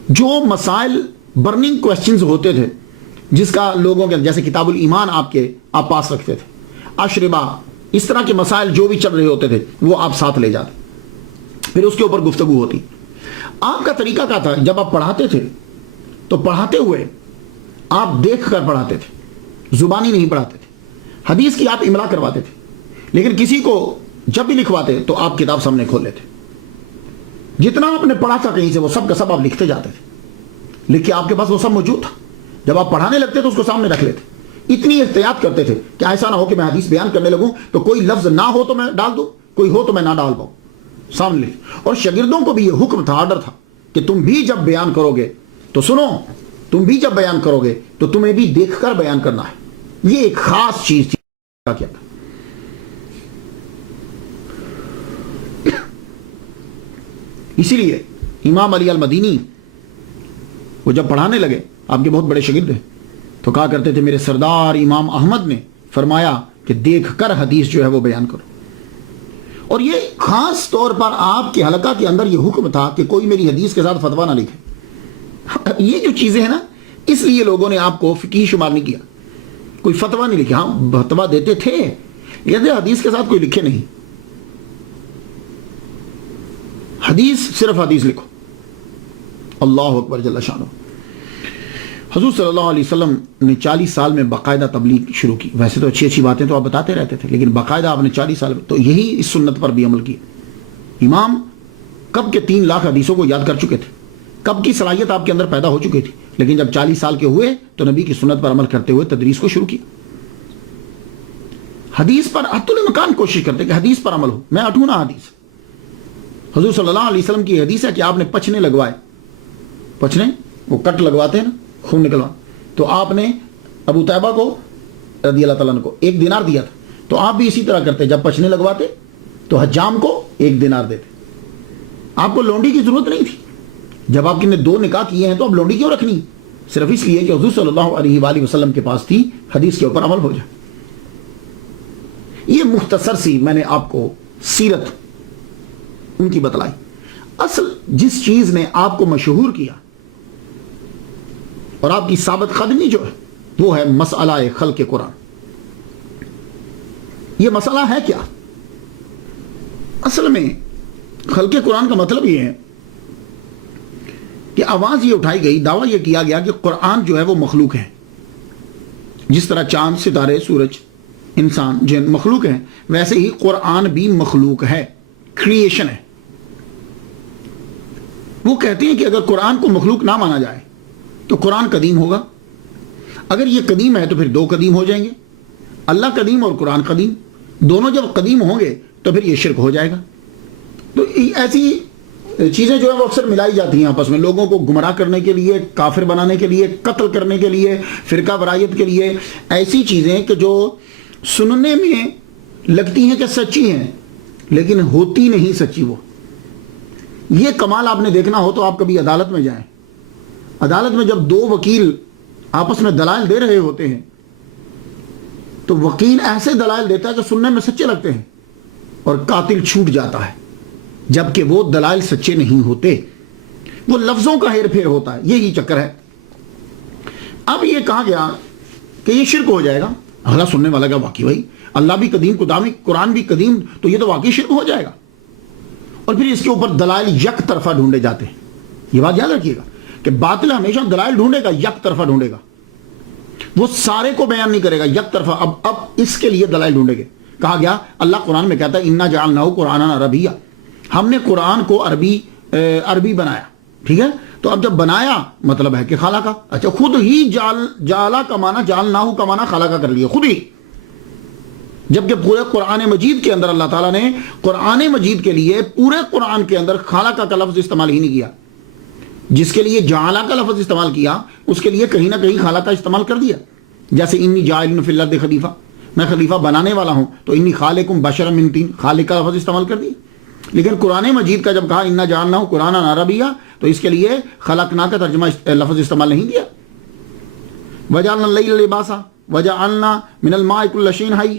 جو مسائل برننگ کویسچنز ہوتے تھے جس کا لوگوں کے جیسے کتاب الایمان آپ پاس رکھتے تھے، اشربہ، اس طرح کے مسائل جو بھی چل رہے ہوتے تھے وہ آپ ساتھ لے جاتے. پھر اس کے اوپر گفتگو ہوتی. آپ کا طریقہ کیا تھا؟ جب آپ پڑھاتے تھے تو پڑھاتے ہوئے آپ دیکھ کر پڑھاتے تھے، زبانی نہیں پڑھاتے تھے. حدیث کی آپ املا کرواتے تھے، لیکن کسی کو جب بھی لکھواتے تو آپ کتاب سامنے کھول لیتے. جتنا آپ نے پڑھا تھا کہیں سے وہ سب کا سب آپ لکھتے جاتے تھے. لکھ کے آپ کے پاس وہ سب موجود تھا. جب آپ پڑھانے لگتے تو اس کو سامنے رکھ لیتے. اتنی احتیاط کرتے تھے کہ ایسا نہ ہو کہ میں حدیث بیان کرنے لگوں تو کوئی لفظ نہ ہو تو میں ڈال دوں، کوئی ہو تو میں نہ ڈال پاؤں. سامنے لکھ. اور شاگردوں کو بھی یہ حکم تھا، آرڈر تھا کہ تم بھی جب بیان کرو گے تو سنو، تم بھی جب بیان کرو گے تو تمہیں بھی دیکھ کر بیان کرنا ہے. یہ ایک خاص چیز تھی. کیا تھا؟ اسی لیے امام علی المدینی وہ جب پڑھانے لگے، آپ کے بہت بڑے شاگرد ہیں، تو کہا کرتے تھے میرے سردار امام احمد نے فرمایا کہ دیکھ کر حدیث جو ہے وہ بیان کرو. اور یہ خاص طور پر آپ کے حلقہ کے اندر یہ حکم تھا کہ کوئی میری حدیث کے ساتھ فتویٰ نہ لکھے. یہ جو چیزیں ہیں نا، اس لیے لوگوں نے آپ کو فقیہ شمار نہیں کیا. کوئی فتویٰ نہیں لکھے. ہاں فتویٰ دیتے تھے، لیکن حدیث کے ساتھ کوئی لکھے نہیں. حدیث صرف حدیث لکھو. اللہ اکبر جل شانہ. حضور صلی اللہ علیہ وسلم نے 40 سال میں باقاعدہ تبلیغ شروع کی. ویسے تو اچھی باتیں تو آپ بتاتے رہتے تھے، لیکن باقاعدہ آپ نے 40 سال تو یہی اس سنت پر بھی عمل کیا. امام کب کے 3 لاکھ حدیثوں کو یاد کر چکے تھے، کب کی صلاحیت آپ کے اندر پیدا ہو چکی تھی، لیکن جب 40 سال کے ہوئے تو نبی کی سنت پر عمل کرتے ہوئے تدریس کو شروع کیا. حدیث پر حتی الامکان کوشش کرتے کہ حدیث پر عمل ہو. میں اٹھوں نا حدیث. حضور صلی اللہ علیہ وسلم کی حدیث ہے کہ آپ نے پچھنے لگوائے. پچھنے وہ کٹ لگواتے ہیں نا، خون نکلوا. تو آپ نے ابو طیبہ کو رضی اللہ تعالیٰ عنہ کو 1 دینار دیا تھا. تو آپ بھی اسی طرح کرتے، جب پچھنے لگواتے تو حجام کو 1 دینار دیتے. آپ کو لونڈی کی ضرورت نہیں تھی. جب آپ نے 2 نکاح کیے ہیں تو اب لونڈی کیوں رکھنی؟ صرف اس لیے کہ حضور صلی اللہ علیہ وآلہ وسلم کے پاس تھی، حدیث کے اوپر عمل ہو جائے. یہ مختصر سی میں نے آپ کو سیرت ان کی بتلائی. اصل جس چیز نے آپ کو مشہور کیا اور آپ کی ثابت قدمی جو ہے وہ ہے مسئلہ خلق قرآن. یہ مسئلہ ہے کیا؟ اصل میں خلق قرآن کا مطلب یہ ہے کہ آواز یہ اٹھائی گئی، دعویٰ یہ کیا گیا کہ قرآن جو ہے وہ مخلوق ہے. جس طرح چاند، ستارے، سورج، انسان، جن مخلوق ہیں، ویسے ہی قرآن بھی مخلوق ہے، کریشن ہے. وہ کہتے ہیں کہ اگر قرآن کو مخلوق نہ مانا جائے تو قرآن قدیم ہوگا. اگر یہ قدیم ہے تو پھر 2 قدیم ہو جائیں گے، اللہ قدیم اور قرآن قدیم. دونوں جب قدیم ہوں گے تو پھر یہ شرک ہو جائے گا. تو ایسی چیزیں جو ہیں وہ اکثر ملائی جاتی ہیں آپس میں، لوگوں کو گمراہ کرنے کے لیے، کافر بنانے کے لیے، قتل کرنے کے لیے، فرقہ برائیت کے لیے. ایسی چیزیں کہ جو سننے میں لگتی ہیں کہ سچی ہیں لیکن ہوتی نہیں سچی. وہ یہ کمال آپ نے دیکھنا ہو تو آپ کبھی عدالت میں جائیں. عدالت میں جب 2 وکیل آپس میں دلائل دے رہے ہوتے ہیں تو وکیل ایسے دلائل دیتا ہے کہ سننے میں سچے لگتے ہیں اور قاتل چھوٹ جاتا ہے. جبکہ وہ دلائل سچے نہیں ہوتے، وہ لفظوں کا ہیر پھیر ہوتا ہے، یہی چکر ہے۔ اب یہ کہا گیا کہ یہ شرک ہو جائے گا، اگلا سننے والا کہ واقعی بھائی اللہ بھی قدیم، قرآن بھی قدیم، تو یہ تو واقعی شرک ہو جائے گا۔ اور پھر اس کے اوپر دلائل یک طرفہ ڈھونڈے جاتے ہیں۔ یہ بات یاد رکھیے گا کہ باطل ہمیشہ دلائل ڈھونڈے گا، یک طرفہ ڈھونڈے گا، وہ سارے کو بیان نہیں کرے گا، یک طرفہ۔ اب اس کے لیے دلائل ڈھونڈے گے۔ کہا گیا اللہ قرآن میں کہتا ہے انا جعلناہ قرآنا عربیہ، ہم نے قرآن کو عربی بنایا، ٹھیک ہے؟ تو اب جب بنایا مطلب ہے کہ خالقہ، اچھا خود ہی جعلا کا معنی جعلناہ کا معنی خالقہ کر لیا خود ہی، جبکہ پورے قرآن مجید کے اندر اللہ تعالیٰ نے قرآن مجید کے لیے پورے قرآن کے اندر خالقہ کا لفظ استعمال ہی نہیں کیا۔ جس کے لیے جعلا کا لفظ استعمال کیا اس کے لیے کہیں نہ کہیں خالقہ استعمال کر دیا، جیسے انی جاعل فی الارض خلیفہ، میں خلیفہ بنانے والا ہوں، تو انی خالقکم بشرا من طین، خالق کا لفظ استعمال کر دیا۔ لیکن قرآن مجید کا جب کہا انا جعلناہ قرآنا عربیہ، تو اس کے لیے خلقنا کا ترجمہ لفظ استعمال نہیں کیا۔ وجعلنا اللیل لباسا وجعلنا من الماء کل شیء حی،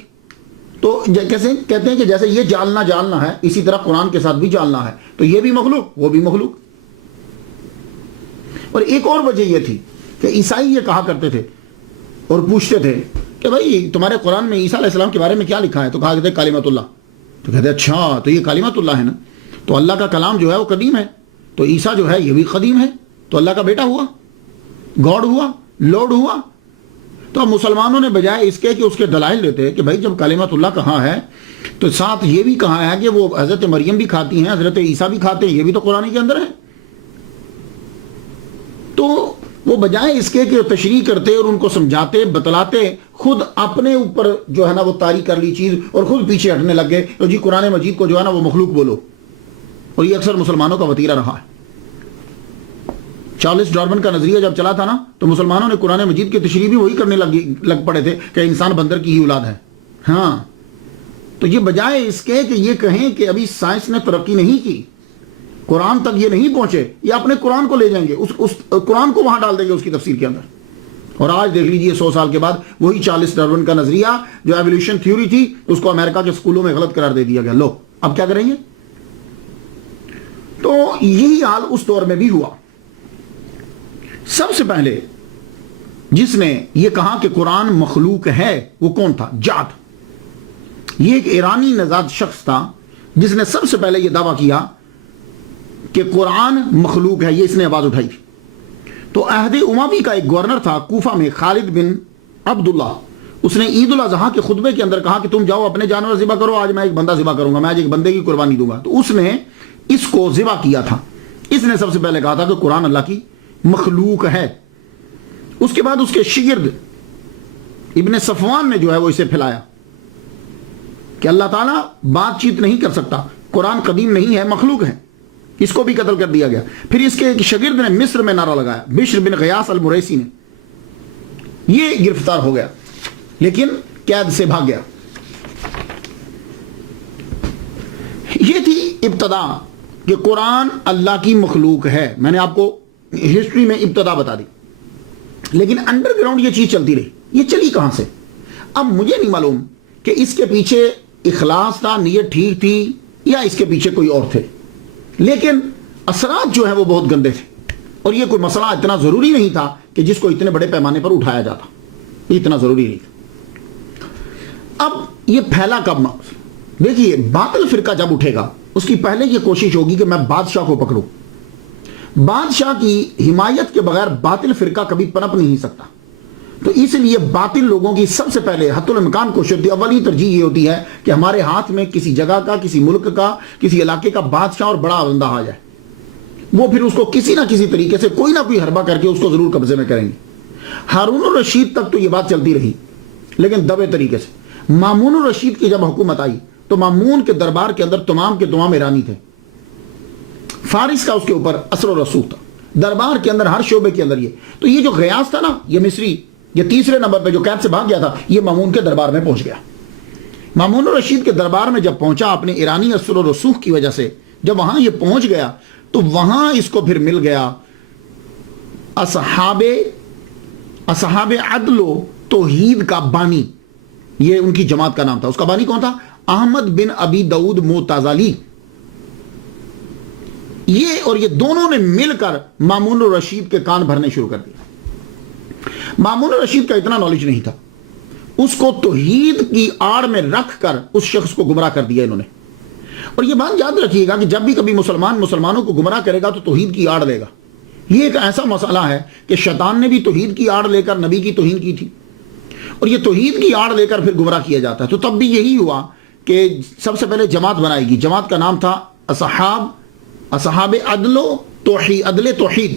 تو کیسے کہتے ہیں کہ جیسے یہ جعلنا ہے، اسی طرح قرآن کے ساتھ بھی جعلنا ہے، تو یہ بھی مخلوق وہ بھی مخلوق۔ اور ایک اور وجہ یہ تھی کہ عیسائی یہ کہا کرتے تھے اور پوچھتے تھے کہ بھائی تمہارے قرآن میں عیسیٰ علیہ السلام کے بارے میں کیا لکھا ہے؟ تو کہا کہتے کلمۃ اللہ، تو کہتے اچھا تو یہ کلمۃ اللہ ہے نا، تو اللہ کا کلام جو ہے وہ قدیم ہے، تو عیسیٰ جو ہے یہ بھی قدیم ہے، تو اللہ کا بیٹا ہوا، گاڈ ہوا، لارڈ ہوا۔ تو اب مسلمانوں نے بجائے اس کے کہ اس کے دلائل دیتے کہ بھائی جب کلمۃ اللہ کہاں ہے تو ساتھ یہ بھی کہا ہے کہ وہ حضرت مریم بھی کھاتی ہیں، حضرت عیسیٰ بھی کھاتے ہیں، یہ بھی تو قرآن کے اندر ہے۔ تو وہ بجائے اس کے کہ تشریح کرتے اور ان کو سمجھاتے بتلاتے، خود اپنے اوپر جو ہے نا وہ طاری کر لی چیز اور خود پیچھے ہٹنے لگ گئے، تو جی قرآن مجید کو جو ہے نا وہ مخلوق بولو۔ اور یہ اکثر مسلمانوں کا وتیرہ رہا ہے۔ چارلس ڈارون کا نظریہ جب چلا تھا نا تو مسلمانوں نے قرآن مجید کی تشریح بھی وہی کرنے لگ پڑے تھے کہ انسان بندر کی ہی اولاد ہے۔ ہاں، تو یہ بجائے اس کے کہ یہ کہیں کہ ابھی سائنس نے ترقی نہیں کی، قرآن تک یہ نہیں پہنچے، یہ اپنے قرآن کو لے جائیں گے، اس قرآن کو وہاں ڈال دیں گے اس کی تفسیر کے اندر۔ اور آج دیکھ لیجئے 100 سال کے بعد وہی چارلس ڈارون کا نظریہ جو ایولیوشن تھیوری تھی اس کو امریکہ کے اسکولوں میں غلط قرار دے دیا گیا۔ لو اب کیا کریں گے؟ تو یہی حال اس دور میں بھی ہوا۔ سب سے پہلے جس نے یہ کہا کہ قرآن مخلوق ہے وہ کون تھا؟ جعد، یہ ایک ایرانی نژاد شخص تھا جس نے سب سے پہلے یہ دعویٰ کیا کہ قرآن مخلوق ہے، یہ اس نے آواز اٹھائی تھی۔ تو عہد اموی کا ایک گورنر تھا کوفہ میں، خالد بن عبداللہ، اس نے عید الاضحیٰ کے خطبے کے اندر کہا کہ تم جاؤ اپنے جانور ذبح کرو، آج میں ایک بندہ ذبح کروں گا، میں آج ایک بندے کی قربانی دوں گا۔ تو اس نے اس کو ذبح کیا تھا، اس نے سب سے پہلے کہا تھا کہ قرآن اللہ کی مخلوق ہے۔ اس کے بعد اس کے شگرد ابن صفوان نے جو ہے وہ اسے پھیلایا کہ اللہ تعالیٰ بات چیت نہیں کر سکتا، قرآن قدیم نہیں ہے، مخلوق ہے، اس کو بھی قتل کر دیا گیا۔ پھر اس کے ایک شگرد نے مصر میں نعرہ لگایا، بشر بن غیاث المریسی نے، یہ گرفتار ہو گیا لیکن قید سے بھاگ گیا۔ یہ تھی ابتدا کہ قرآن اللہ کی مخلوق ہے۔ میں نے آپ کو ہسٹری میں ابتدا بتا دی، لیکن انڈر گراؤنڈ یہ چیز چلتی رہی۔ یہ چلی کہاں سے؟ اب مجھے نہیں معلوم کہ اس کے پیچھے اخلاص تھا، نیت ٹھیک تھی، یا اس کے پیچھے کوئی اور تھے، لیکن اثرات جو ہے وہ بہت گندے تھے۔ اور یہ کوئی مسئلہ اتنا ضروری نہیں تھا کہ جس کو اتنے بڑے پیمانے پر اٹھایا جاتا، یہ اتنا ضروری نہیں تھا۔ اب یہ پھیلا کب؟ دیکھیے باطل فرقہ جب اٹھے گا اس کی پہلے یہ کوشش ہوگی کہ میں بادشاہ کو پکڑوں۔ بادشاہ کی حمایت کے بغیر باطل فرقہ کبھی پنپ نہیں سکتا، تو اس لیے باطل لوگوں کی سب سے پہلے حتی الامکان کوشش ہوتی ہے، اولی ترجیح یہ ہوتی ہے کہ ہمارے ہاتھ میں کسی جگہ کا، کسی ملک کا، کسی علاقے کا بادشاہ اور بڑا بندہ آ جائے، وہ پھر اس کو کسی نہ کسی طریقے سے کوئی نہ کوئی حربہ کر کے اس کو ضرور قبضے میں کریں گے۔ ہارون الرشید تک تو یہ بات چلتی رہی، لیکن دبے طریقے سے۔ مامون الرشید کی جب حکومت آئی تو مامون کے دربار کے اندر تمام کے تمام ایرانی تھے، فارس کا اس کے اوپر اثر و رسوخ تھا، دربار کے اندر ہر شعبے کے اندر۔ تو یہ جو غیاث تھا نا، یہ مصری، یہ تیسرے نمبر پہ جو قید سے بھاگ گیا تھا، یہ مامون کے دربار میں پہنچ گیا۔ مامون الرشید کے دربار میں جب پہنچا اپنے ایرانی اثر و رسوخ کی وجہ سے، جب وہاں یہ پہنچ گیا تو وہاں اس کو پھر مل گیا اصحاب عدل و توحید کا بانی، یہ ان کی جماعت کا نام تھا۔ اس کا بانی کون تھا؟ احمد بن ابی داؤد موتزلی، اور یہ دونوں نے مل کر مامون الرشید کے کان بھرنے شروع کر دیا. مامون الرشید کا اتنا نالج نہیں تھا, اس کو توحید کی آڑ میں رکھ کر اس شخص کو گمراہ کر دیا انہوں نے. اور یہ بات یاد رکھیے گا کہ جب بھی کبھی مسلمانوں کو گمراہ کرے گا تو توحید کی آڑ لے گا. یہ ایک ایسا مسئلہ ہے کہ شیطان نے بھی توحید کی آڑ لے کر نبی کی توہین کی تھی, اور یہ توحید کی آڑ لے کر پھر گمراہ کیا جاتا ہے. تو تب بھی یہی ہوا کہ سب سے پہلے جماعت بنائے گی. جماعت کا نام تھا اصحاب عدل توحید,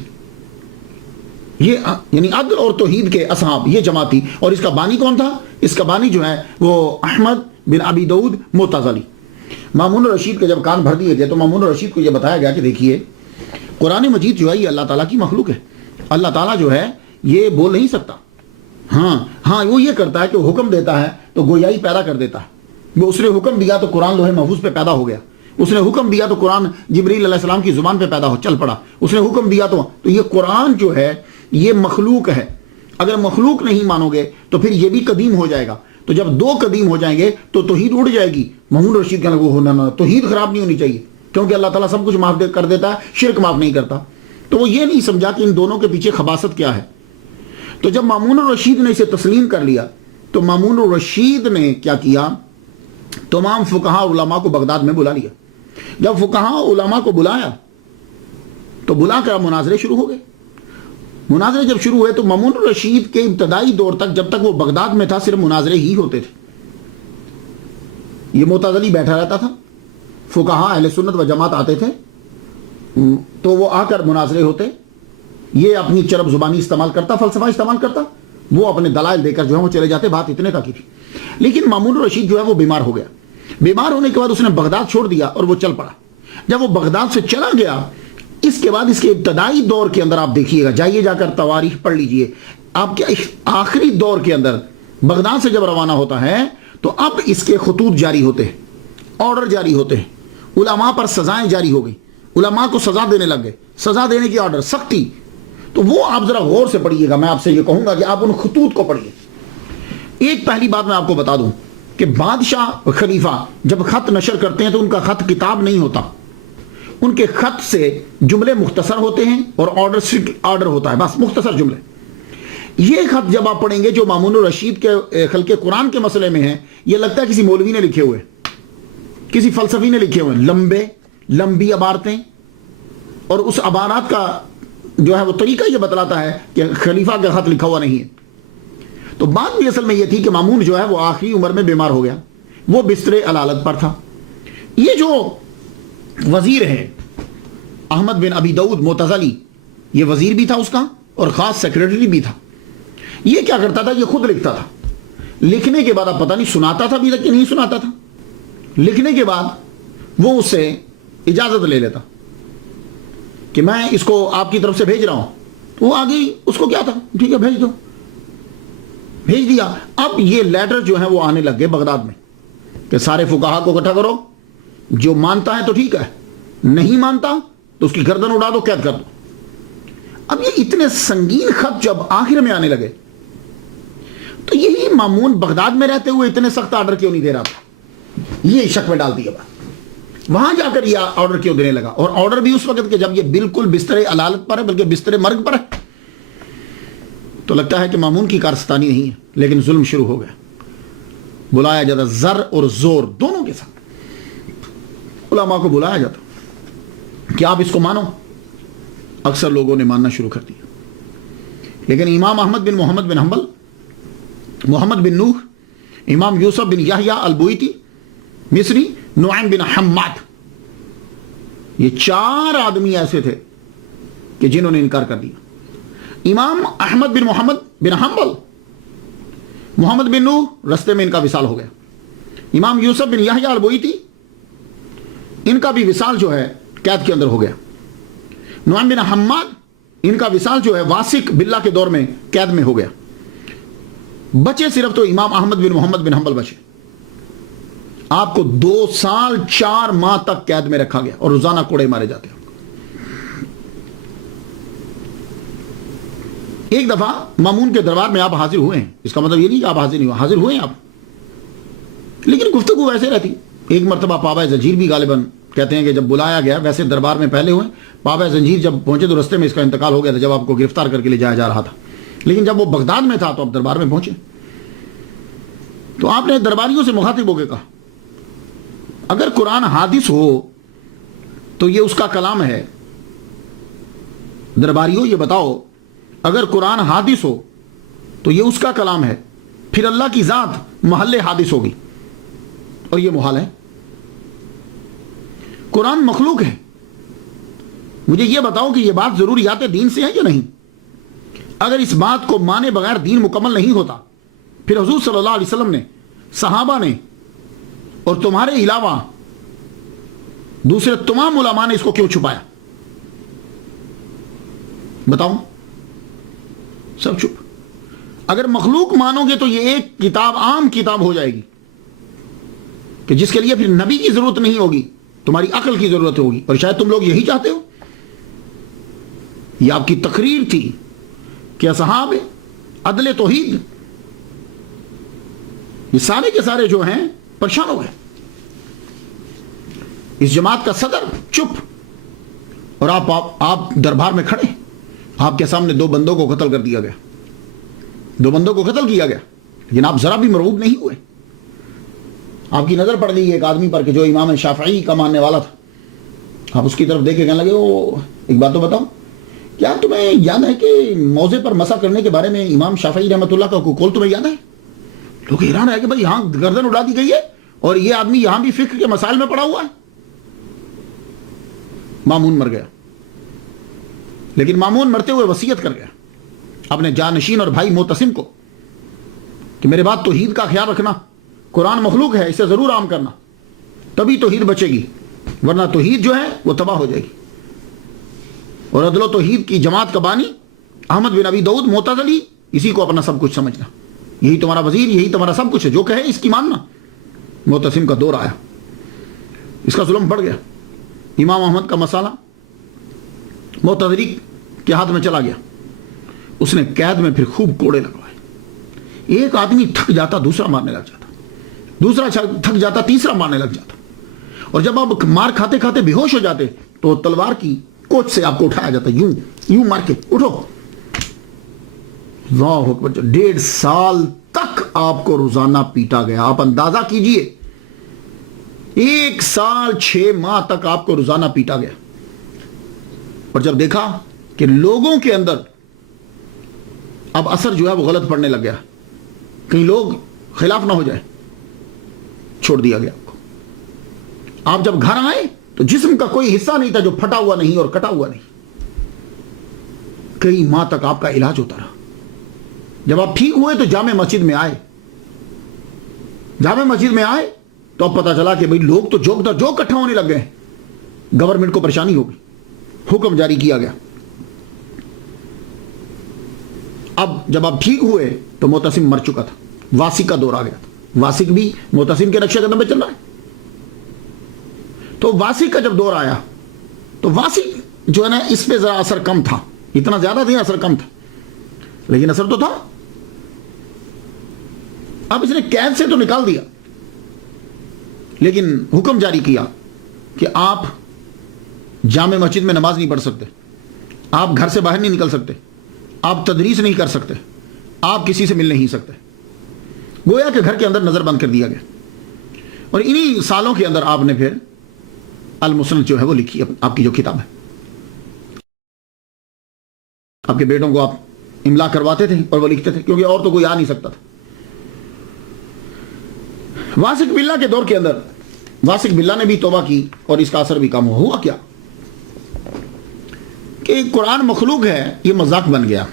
یہ یعنی عدل اور توحید کے اصحاب, یہ جماعت تھی. اور اس کا بانی کون تھا؟ اس کا بانی جو ہے وہ احمد بن ابی داؤد متزلی. مامون الرشید کے جب کان بھر دیے گئے تو مامون الرشید کو یہ بتایا گیا کہ دیکھیے قرآن مجید جو ہے یہ اللہ تعالیٰ کی مخلوق ہے. اللہ تعالیٰ جو ہے یہ بول نہیں سکتا. ہاں وہ یہ کرتا ہے کہ وہ حکم دیتا ہے تو گویائی پیدا کر دیتا ہے. وہ اس نے حکم دیا تو قرآن لوح محفوظ پہ پیدا ہو گیا. اس نے حکم دیا تو قرآن جبریل علیہ السلام کی زبان پہ پیدا ہو چل پڑا. اس نے حکم دیا تو یہ قرآن جو ہے یہ مخلوق ہے. اگر مخلوق نہیں مانو گے تو پھر یہ بھی قدیم ہو جائے گا. تو جب دو قدیم ہو جائیں گے تو توحید اڑ جائے گی. مامون الرشید کہنے لگا ہونا توحید خراب نہیں ہونی چاہیے کیونکہ اللہ تعالیٰ سب کچھ معاف کر دیتا ہے, شرک معاف نہیں کرتا. تو وہ یہ نہیں سمجھا کہ ان دونوں کے پیچھے خباثت کیا ہے. تو جب مامون الرشید نے اسے تسلیم کر لیا تو مامون الرشید نے کیا کیا, تمام فقہا علماء کو بغداد میں بلا لیا. جب فقہا علماء کو بلایا تو بلا کر مناظرے شروع ہو گئے. مناظرے جب شروع ہوئے تو مامون الرشید کے ابتدائی دور تک جب تک وہ بغداد میں تھا صرف مناظرے ہی ہوتے تھے. یہ معتزلی بیٹھا رہتا تھا, فقہا اہل سنت و جماعت آتے تھے تو وہ آ کر مناظرے ہوتے. یہ اپنی چرب زبانی استعمال کرتا, فلسفہ استعمال کرتا, وہ اپنے دلائل دے کر جو ہے وہ چلے جاتے. بات اتنے تک کی تھی. لیکن مامون الرشید جو ہے وہ بیمار ہو گیا. بیمار ہونے کے بعد اس نے بغداد چھوڑ دیا اور وہ چل پڑا. جب وہ بغداد سے چلا گیا اس کے بعد اس کے ابتدائی دور کے اندر آپ دیکھیے گا, جائیے جا کر تواریخ پڑھ لیجئے, آپ کے آخری دور کے اندر بغداد سے جب روانہ ہوتا ہے تو اب اس کے خطوط جاری ہوتے ہیں, آرڈر جاری ہوتے ہیں, علماء پر سزائیں جاری ہو گئی, علماء کو سزا دینے لگ گئے, سزا دینے کی آرڈر, سختی. تو وہ آپ ذرا غور سے پڑھیے گا. میں آپ سے یہ کہوں گا کہ آپ ان خطوط کو پڑھیے. ایک پہلی بات میں آپ کو بتا دوں کہ بادشاہ خلیفہ جب خط نشر کرتے ہیں تو ان کا خط کتاب نہیں ہوتا. ان کے خط سے جملے مختصر ہوتے ہیں اور آرڈر ہوتا ہے, بس مختصر جملے. یہ خط جب آپ پڑھیں گے جو مامون الرشید کے خلق قرآن کے مسئلے میں ہیں, یہ لگتا ہے کسی مولوی نے لکھے ہوئے, کسی فلسفی نے لکھے ہوئے. لمبی عبارتیں, اور اس عبارات کا جو ہے وہ طریقہ یہ بتلاتا ہے کہ خلیفہ کا خط لکھا ہوا نہیں ہے. تو بات بھی اصل میں یہ تھی کہ مامون جو ہے وہ آخری عمر میں بیمار ہو گیا, وہ بستر علالت پر تھا. یہ جو وزیر ہے احمد بن ابی داؤد متزلی, یہ وزیر بھی تھا اس کا اور خاص سیکریٹری بھی تھا. یہ کیا کرتا تھا, یہ خود لکھتا تھا. لکھنے کے بعد آپ پتہ نہیں سناتا تھا ابھی تک کہ نہیں سناتا تھا. لکھنے کے بعد وہ اس سے اجازت لے لیتا کہ میں اس کو آپ کی طرف سے بھیج رہا ہوں. وہ آگے اس کو کیا تھا, ٹھیک ہے بھیج دو, بھیج دیا. اب یہ لیٹر جو ہے وہ آنے لگ گئے بغداد میں کہ سارے فقہا کو اکٹھا کرو, جو مانتا ہے تو ٹھیک ہے, نہیں مانتا تو اس کی گردن اڑا دو, قید کر دو. اب یہ اتنے سنگین خط جب آخر میں آنے لگے تو یہی مامون بغداد میں رہتے ہوئے اتنے سخت آرڈر کیوں نہیں دے رہا تھا, یہ شک میں ڈال دیا بات. وہاں جا کر یہ آرڈر کیوں دینے لگا, اور آرڈر بھی اس وقت کہ جب یہ بالکل بستر علالت پر ہے, بلکہ بستر مرگ پر ہے. تو لگتا ہے کہ مامون کی کارستانی نہیں ہے, لیکن ظلم شروع ہو گیا. بلایا جاتا زر اور زور دونوں کے ساتھ, علماء کو بلایا جاتا کہ آپ اس کو مانو. اکثر لوگوں نے ماننا شروع کر دیا. لیکن امام احمد بن محمد بن حنبل, محمد بن نوح, امام یوسف بن یحییٰ البویتی مصری, نعیم بن حماد, یہ 4 آدمی ایسے تھے کہ جنہوں نے انکار کر دیا. امام احمد بن محمد بن حنبل, محمد بن نوح رستے میں ان کا وصال ہو گیا. امام یوسف بن یحییٰ البویتی, ان کا بھی وصال جو ہے قید کے اندر ہو گیا. نعیم بن حماد, ان کا وصال جو ہے واسق باللہ کے دور میں قید میں ہو گیا. بچے صرف تو امام احمد بن محمد بن حنبل بچے. آپ کو 2 سال 4 ماہ تک قید میں رکھا گیا اور روزانہ کوڑے مارے جاتے ہیں. ایک دفعہ مامون کے دربار میں آپ حاضر ہوئے ہیں, اس کا مطلب یہ نہیں کہ آپ حاضر نہیں ہوئے, حاضر ہوئے ہیں آپ, لیکن گفتگو ویسے رہتی. ایک مرتبہ پابا زنجیر بھی غالباً کہتے ہیں کہ جب بلایا گیا، ویسے دربار میں پہلے ہوئے، بابا زنجیر جب پہنچے تو رستے میں اس کا انتقال ہو گیا تھا جب آپ کو گرفتار کر کے لے جایا جا رہا تھا، لیکن جب وہ بغداد میں تھا تو آپ دربار میں پہنچے، تو آپ نے درباریوں سے مخاطب ہو کے کہا اگر قرآن حادث ہو تو یہ اس کا کلام ہے، درباریوں یہ بتاؤ اگر قرآن حادث ہو تو یہ اس کا کلام ہے، پھر اللہ کی ذات محل حادث ہوگی، اور یہ محال ہے، قرآن مخلوق ہے، مجھے یہ بتاؤ کہ یہ بات ضروریات دین سے ہے یا نہیں؟ اگر اس بات کو مانے بغیر دین مکمل نہیں ہوتا پھر حضور صلی اللہ علیہ وسلم نے، صحابہ نے، اور تمہارے علاوہ دوسرے تمام علماء نے اس کو کیوں چھپایا؟ بتاؤ، سب چپ۔ اگر مخلوق مانو گے تو یہ ایک کتاب عام کتاب ہو جائے گی کہ جس کے لیے پھر نبی کی ضرورت نہیں ہوگی، تمہاری عقل کی ضرورت ہوگی، اور شاید تم لوگ یہی چاہتے ہو۔ یہ آپ کی تقریر تھی کہ اصحاب عدل توحید یہ سارے کے سارے جو ہیں پریشان ہو گئے، اس جماعت کا صدر چپ، اور آپ دربار میں کھڑے، آپ کے سامنے 2 بندوں کو قتل کر دیا گیا، 2 بندوں کو قتل کیا گیا، لیکن آپ ذرا بھی مرعوب نہیں ہوئے۔ آپ کی نظر پڑ گئی ایک آدمی پر کہ جو امام شافعی کا ماننے والا تھا، آپ اس کی طرف دیکھ کے کہنے لگے او ایک بات تو بتاؤ، کیا تمہیں یاد ہے کہ موضع پر مسح کرنے کے بارے میں امام شافعی رحمۃ اللہ کا قول تمہیں یاد ہے؟ لوگ حیران ہے کہ بھائی یہاں گردن اڑا دی گئی ہے اور یہ آدمی یہاں بھی فقہ کے مسائل میں پڑا ہوا ہے۔ مامون مر گیا، لیکن مامون مرتے ہوئے وصیت کر گیا اپنے جانشین اور بھائی معتصم کو کہ میرے بعد توحید کا خیال رکھنا، قرآن مخلوق ہے، اسے ضرور عام کرنا، تبھی توحید بچے گی، ورنہ توحید جو ہے وہ تباہ ہو جائے گی۔ اور عدل و توحید کی جماعت کا بانی احمد بن ابی داؤد معتزلی، اسی کو اپنا سب کچھ سمجھنا، یہی تمہارا وزیر، یہی تمہارا سب کچھ ہے، جو کہے اس کی ماننا۔ معتصم کا دور آیا، اس کا ظلم بڑھ گیا، امام احمد کا مسئلہ معتزلی کے ہاتھ میں چلا گیا، اس نے قید میں پھر خوب کوڑے لگوائے، ایک آدمی تھک جاتا دوسرا مارنے لگ جاتا، دوسرا تھک جاتا تیسرا مارنے لگ جاتا، اور جب آپ مار کھاتے کھاتے بے ہوش ہو جاتے تو تلوار کی کوچ سے آپ کو اٹھایا جاتا، یوں مار کے اٹھو۔ اللہ اکبر، 1.5 سال تک آپ کو روزانہ پیٹا گیا، آپ اندازہ کیجئے 1 سال 6 ماہ تک آپ کو روزانہ پیٹا گیا، اور جب دیکھا کہ لوگوں کے اندر اب اثر جو ہے وہ غلط پڑنے لگ گیا، کہیں لوگ خلاف نہ ہو جائے، چھوڑ دیا گیا آپ کو۔ آپ جب گھر آئے تو جسم کا کوئی حصہ نہیں تھا جو پھٹا ہوا نہیں اور کٹا ہوا نہیں، کئی ماہ تک آپ کا علاج ہوتا رہا۔ جب آپ ٹھیک ہوئے تو جامع مسجد میں آئے، جامع مسجد میں آئے تو اب پتا چلا کہ بھئی لوگ تو جو اکٹھا ہونے لگ گئے، گورنمنٹ کو پریشانی ہو گئی، حکم جاری کیا گیا۔ اب جب آپ ٹھیک ہوئے تو معتصم مر چکا تھا، واسق کا دور آ گیا تھا، واسق بھی معتصم کے نقشے قدم پہ چل رہا ہے۔ تو واسق کا جب دور آیا تو واسق جو ہے نا اس پہ ذرا اثر کم تھا، اتنا زیادہ نہیں، اثر کم تھا، لیکن اثر تو تھا۔ اب اس نے قید سے تو نکال دیا، لیکن حکم جاری کیا کہ آپ جامع مسجد میں نماز نہیں پڑھ سکتے، آپ گھر سے باہر نہیں نکل سکتے، آپ تدریس نہیں کر سکتے، آپ کسی سے مل نہیں سکتے، گویا کہ گھر کے اندر نظر بند کر دیا گیا۔ اور انہی سالوں کے اندر آپ نے پھر المسند جو ہے وہ لکھی، آپ کی جو کتاب ہے، آپ کے بیٹوں کو آپ املا کرواتے تھے اور وہ لکھتے تھے، کیونکہ اور تو کوئی آ نہیں سکتا تھا۔ واسق باللہ کے دور کے اندر واسق باللہ نے بھی توبہ کی اور اس کا اثر بھی کم ہوا۔ کیا کہ قرآن مخلوق ہے، یہ مذاق بن گیا۔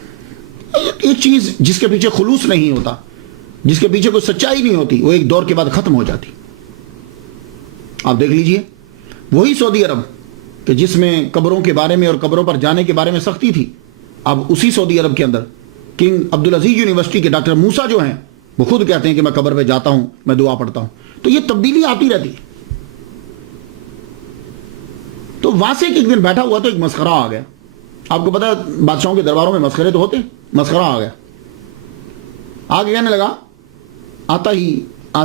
ایک چیز جس کے پیچھے خلوص نہیں ہوتا، جس کے پیچھے کوئی سچائی نہیں ہوتی، وہ ایک دور کے بعد ختم ہو جاتی۔ آپ دیکھ لیجئے وہی سعودی عرب کہ جس میں قبروں کے بارے میں اور قبروں پر جانے کے بارے میں سختی تھی، اب اسی سعودی عرب کے اندر کنگ عبدالعزیز یونیورسٹی کے ڈاکٹر موسیٰ جو ہیں وہ خود کہتے ہیں کہ میں قبر پہ جاتا ہوں، میں دعا پڑھتا ہوں۔ تو یہ تبدیلی آتی رہتی ہے۔ تو واسق ایک دن بیٹھا ہوا تو ایک مسخرہ آ گیا۔ آپ کو پتا ہے بادشاہوں کے درباروں میں مسخرے تو ہوتے ہیں، مسخرہ آ گیا، آگے کہنے لگا، آتے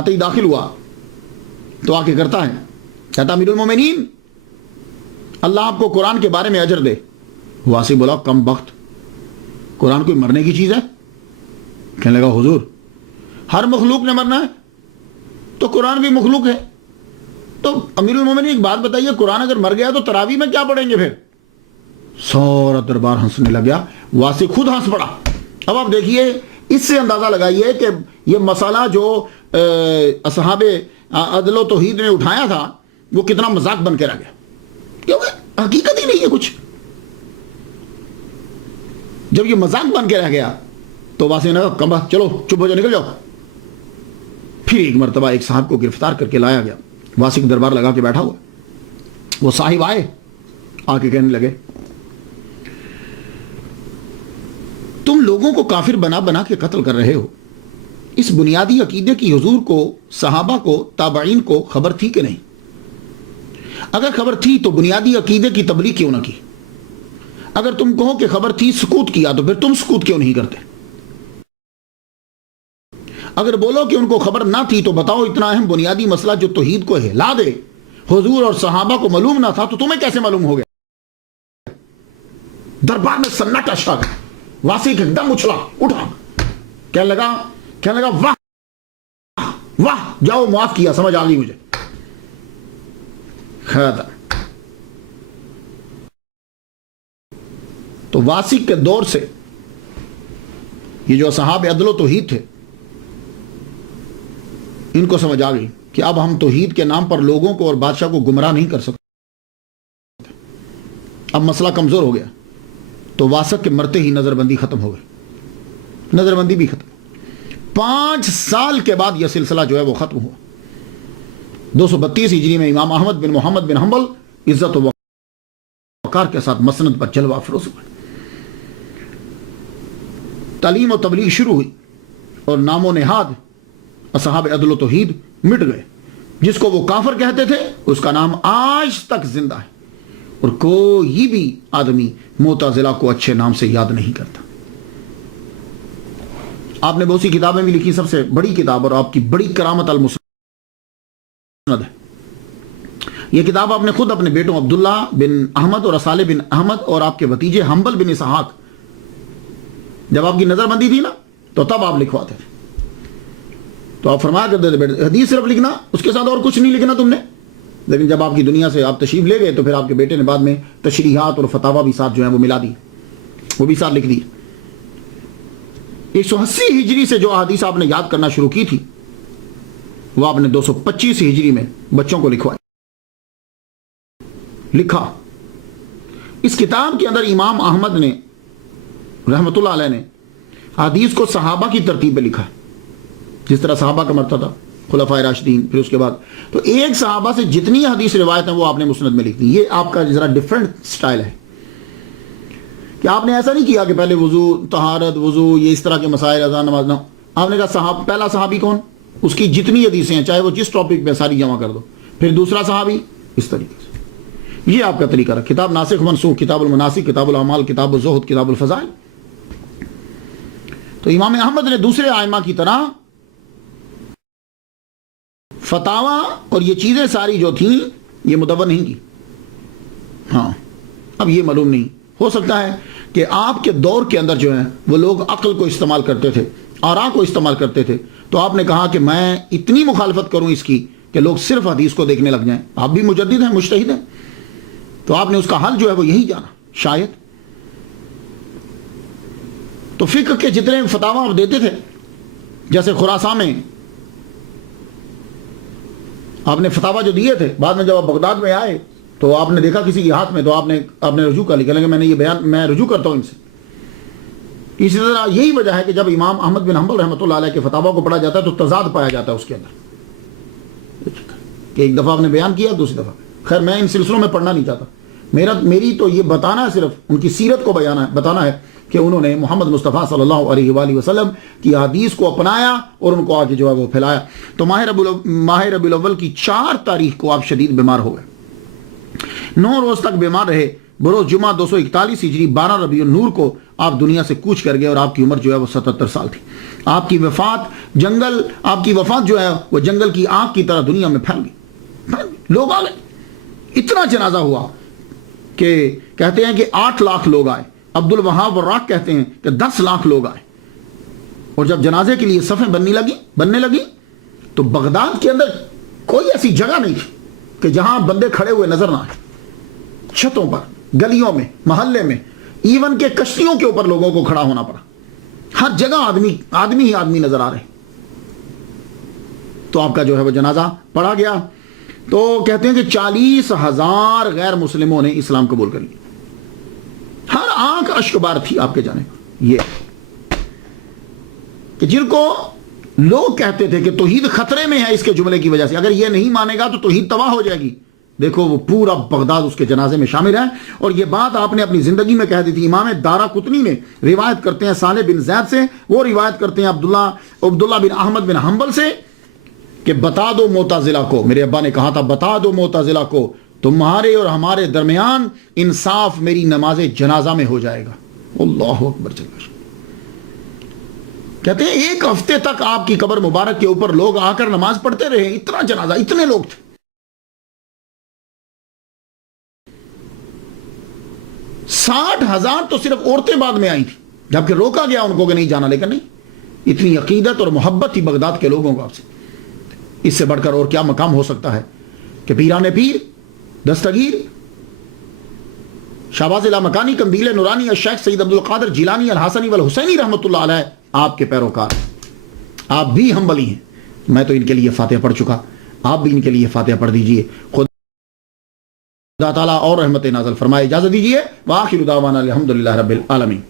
ہی داخل ہوا تو آ کے کرتا ہے، کہتا امیر المومنین اللہ آپ کو قرآن کے بارے میں اجر دے۔ واسی بولا کم بخت، قرآن کوئی مرنے کی چیز ہے؟ کہنے لگا حضور ہر مخلوق نے مرنا ہے تو قرآن بھی مخلوق ہے، تو امیر المومنین ایک بات بتائیے، قرآن اگر مر گیا تو تراویح میں کیا پڑھیں گے پھر؟ سورا دربار ہنسنے لگ گیا، واسی خود ہنس پڑا۔ اب آپ دیکھیے، اس سے اندازہ لگائیے کہ یہ مسئلہ جو اصحاب عدل و توحید نے اٹھایا تھا وہ کتنا مذاق بن کے رہ گیا، کیونکہ حقیقت ہی نہیں ہے کچھ۔ جب یہ مذاق بن کے رہ گیا تو واسی نے کہا کم بخت، چلو چپ ہو جاؤ، نکل جاؤ۔ پھر ایک مرتبہ ایک صاحب کو گرفتار کر کے لایا گیا، واسی کو دربار لگا کے بیٹھا ہوا، وہ صاحب آئے، آ کے کہنے لگے تم لوگوں کو کافر بنا بنا کے قتل کر رہے ہو، اس بنیادی عقیدے کی حضور کو، صحابہ کو، تابعین کو خبر تھی کہ نہیں؟ اگر خبر تھی تو بنیادی عقیدے کی تبلیغ کیوں نہ کی؟ اگر تم کہو کہ خبر تھی سکوت کیا تو پھر تم سکوت کیوں نہیں کرتے؟ اگر بولو کہ ان کو خبر نہ تھی تو بتاؤ اتنا اہم بنیادی مسئلہ جو توحید کو ہلا دے حضور اور صحابہ کو معلوم نہ تھا تو تمہیں کیسے معلوم ہو گیا؟ دربار میں سناٹا چھا گیا، واسی ایک دم اچھلا اٹھا، کہنے لگا واہ واہ، جاؤ معاف کیا، سمجھ آ گئی مجھے۔ خیر، تو واسق کے دور سے یہ جو اصحاب عدل و توحید تھے ان کو سمجھ آ گئی کہ اب ہم توحید کے نام پر لوگوں کو اور بادشاہ کو گمراہ نہیں کر سکتے، اب مسئلہ کمزور ہو گیا۔ تو واسق کے مرتے ہی نظر بندی ختم ہو گئی، نظر بندی بھی ختم۔ 5 سال کے بعد یہ سلسلہ جو ہے وہ ختم ہوا۔ 232 ہجری میں امام احمد بن محمد بن حنبل عزت و وقار کے ساتھ مسند پر جلوہ افروز ہوئے، تعلیم و تبلیغ شروع ہوئی، اور نام و نہاد اصحاب عدل و توحید مٹ گئے۔ جس کو وہ کافر کہتے تھے اس کا نام آج تک زندہ ہے، اور کوئی بھی آدمی معتزلہ کو اچھے نام سے یاد نہیں کرتا۔ آپ نے بہت سی کتابیں بھی لکھی، سب سے بڑی کتاب اور آپ کی بڑی کرامت المسند ہے۔ یہ کتاب آپ نے خود اپنے بیٹوں عبداللہ بن احمد اور صالح بن احمد اور آپ کے بھتیجے حنبل بن اسحاق، جب آپ کی نظر بندی تھی نا تو تب آپ لکھواتے تھے، تو آپ فرمایا کرتے تھے بیٹے حدیث صرف لکھنا، اس کے ساتھ اور کچھ نہیں لکھنا تم نے۔ لیکن جب آپ کی دنیا سے آپ تشریف لے گئے تو پھر آپ کے بیٹے نے بعد میں تشریحات اور فتاوی بھی ساتھ جو ہیں وہ ملا دی، وہ بھی ساتھ لکھ دی۔ 180 ہجری سے جو احادیث آپ نے یاد کرنا شروع کی تھی وہ آپ نے 225 ہجری میں بچوں کو لکھا۔ اس کتاب کے اندر امام احمد نے رحمت اللہ علیہ نے حدیث کو صحابہ کی ترتیب پہ لکھا، جس طرح صحابہ کا مرتبہ تھا، خلفائے راشدین، پھر اس کے بعد تو ایک صحابہ سے جتنی حدیث روایت ہیں وہ آپ نے مسند میں لکھ دی۔ یہ آپ کا ذرا ڈیفرنٹ سٹائل ہے کہ آپ نے ایسا نہیں کیا کہ پہلے وضو، طہارت، وضو، یہ اس طرح کے مسائل، اذان، نماز، نہ، آپ نے کہا پہلا صحابی کون، اس کی جتنی حدیثیں ہیں چاہے وہ جس ٹاپک پہ ساری جمع کر دو، پھر دوسرا صحابی، اس طریقے سے۔ یہ آپ کا طریقہ رہا، کتاب ناسخ منسوخ، کتاب المناسک، کتاب الاعمال، کتاب الزہد، کتاب الفضائل۔ تو امام احمد نے دوسرے ائمہ کی طرح فتاوا اور یہ چیزیں ساری جو تھیں یہ مدون نہیں کی۔ ہاں، اب یہ معلوم نہیں، ہو سکتا ہے کہ آپ کے دور کے اندر جو ہیں وہ لوگ عقل کو استعمال کرتے تھے، آراء کو استعمال کرتے تھے، تو آپ نے کہا کہ میں اتنی مخالفت کروں اس کی کہ لوگ صرف حدیث کو دیکھنے لگ جائیں۔ آپ بھی مجدد ہیں، مجتہد ہیں، تو آپ نے اس کا حل جو ہے وہ یہی جانا شاید۔ تو فقہ کے جتنے فتاوا آپ دیتے تھے، جیسے خراسان میں آپ نے فتاوا جو دیے تھے، بعد میں جب آپ بغداد میں آئے تو آپ نے دیکھا کسی کے ہاتھ میں، تو آپ نے رجوع کر لیا کہ میں نے یہ بیان میں رجوع کرتا ہوں ان سے۔ اسی طرح یہی وجہ ہے کہ جب امام احمد بن حنبل رحمۃ اللہ علیہ کے فتاوا کو پڑھا جاتا ہے تو تضاد پایا جاتا ہے اس کے اندر، کہ ایک دفعہ آپ نے بیان کیا، دوسری دفعہ۔ خیر میں ان سلسلوں میں پڑھنا نہیں چاہتا، میری تو یہ بتانا ہے، صرف ان کی سیرت کو بتانا ہے کہ انہوں نے محمد مصطفیٰ صلی اللہ علیہ وآلہ وسلم کی حدیث کو اپنایا اور ان کو آگے جو ہے وہ پھیلایا۔ تو ماہ ربیع الاول کی 4 تاریخ کو آپ شدید بیمار ہو گئے، 9 روز تک بیمار رہے۔ بروز جمعہ 241 ہجری 12 ربیع النور کو آپ دنیا سے کوچ کر گئے، اور آپ کی عمر جو ہے وہ 77 سال تھی۔ آپ کی وفات جو ہے وہ جنگل کی آگ کی طرح دنیا میں پھیل گئی، لوگ آ گئے، اتنا جنازہ ہوا کہ کہتے ہیں کہ 8 لاکھ لوگ آئے، عبد الوہاب وراق کہتے ہیں کہ 10 لاکھ لوگ آئے، اور جب جنازے کے لیے صفیں بننے لگی تو بغداد کے اندر کوئی ایسی جگہ نہیں تھی کہ جہاں بندے کھڑے ہوئے نظر نہ آئے، چھتوں پر، گلیوں میں، محلے میں، ایون کہ کشتیوں کے اوپر لوگوں کو کھڑا ہونا پڑا، ہر جگہ آدمی ہی آدمی نظر آ رہے۔ تو آپ کا جو ہے وہ جنازہ پڑھا گیا، تو کہتے ہیں کہ 40,000 غیر مسلموں نے اسلام قبول کر لیا، ہر آنکھ اشک بار تھی آپ کے جانے پر۔ یہ کہ جن کو لوگ کہتے تھے کہ توحید خطرے میں ہے اس کے جملے کی وجہ سے، اگر یہ نہیں مانے گا تو توحید تباہ ہو جائے گی، دیکھو وہ پورا بغداد اس کے جنازے میں شامل ہے۔ اور یہ بات آپ نے اپنی زندگی میں کہہ دی تھی۔ امام دارقطنی نے روایت کرتے ہیں صالح بن زید سے، وہ روایت کرتے ہیں عبداللہ بن احمد بن حنبل سے کہ بتا دو معتزلہ کو، میرے ابا نے کہا تھا بتا دو معتزلہ کو تمہارے اور ہمارے درمیان انصاف میری نماز جنازہ میں ہو جائے گا۔ اللہ اکبر۔ کہتے ہیں 1 ہفتے تک آپ کی قبر مبارک کے اوپر لوگ آ کر نماز پڑھتے رہے، اتنا جنازہ، اتنے لوگ تھے۔ 60,000 تو صرف عورتیں بعد میں آئی تھی، جبکہ روکا گیا ان کو کہ نہیں جانا، لیکن نہیں، اتنی عقیدت اور محبت تھی بغداد کے لوگوں کو آپ سے۔ اس سے بڑھ کر اور کیا مقام ہو سکتا ہے کہ پیران پیر، دستگیر، شہباز لامکانی، قندیل نورانی، الشیخ سید عبد القادر جیلانی الحسنی والحسینی رحمۃ اللہ علیہ آپ کے پیروکار، آپ بھی حنبلی ہیں۔ میں تو ان کے لیے فاتحہ پڑھ چکا، آپ بھی ان کے لیے فاتحہ پڑھ دیجئے۔ خدا تعالیٰ اور رحمت نازل فرمائے۔ اجازت دیجئے، وآخر دعوانا الحمدللہ رب العالمین۔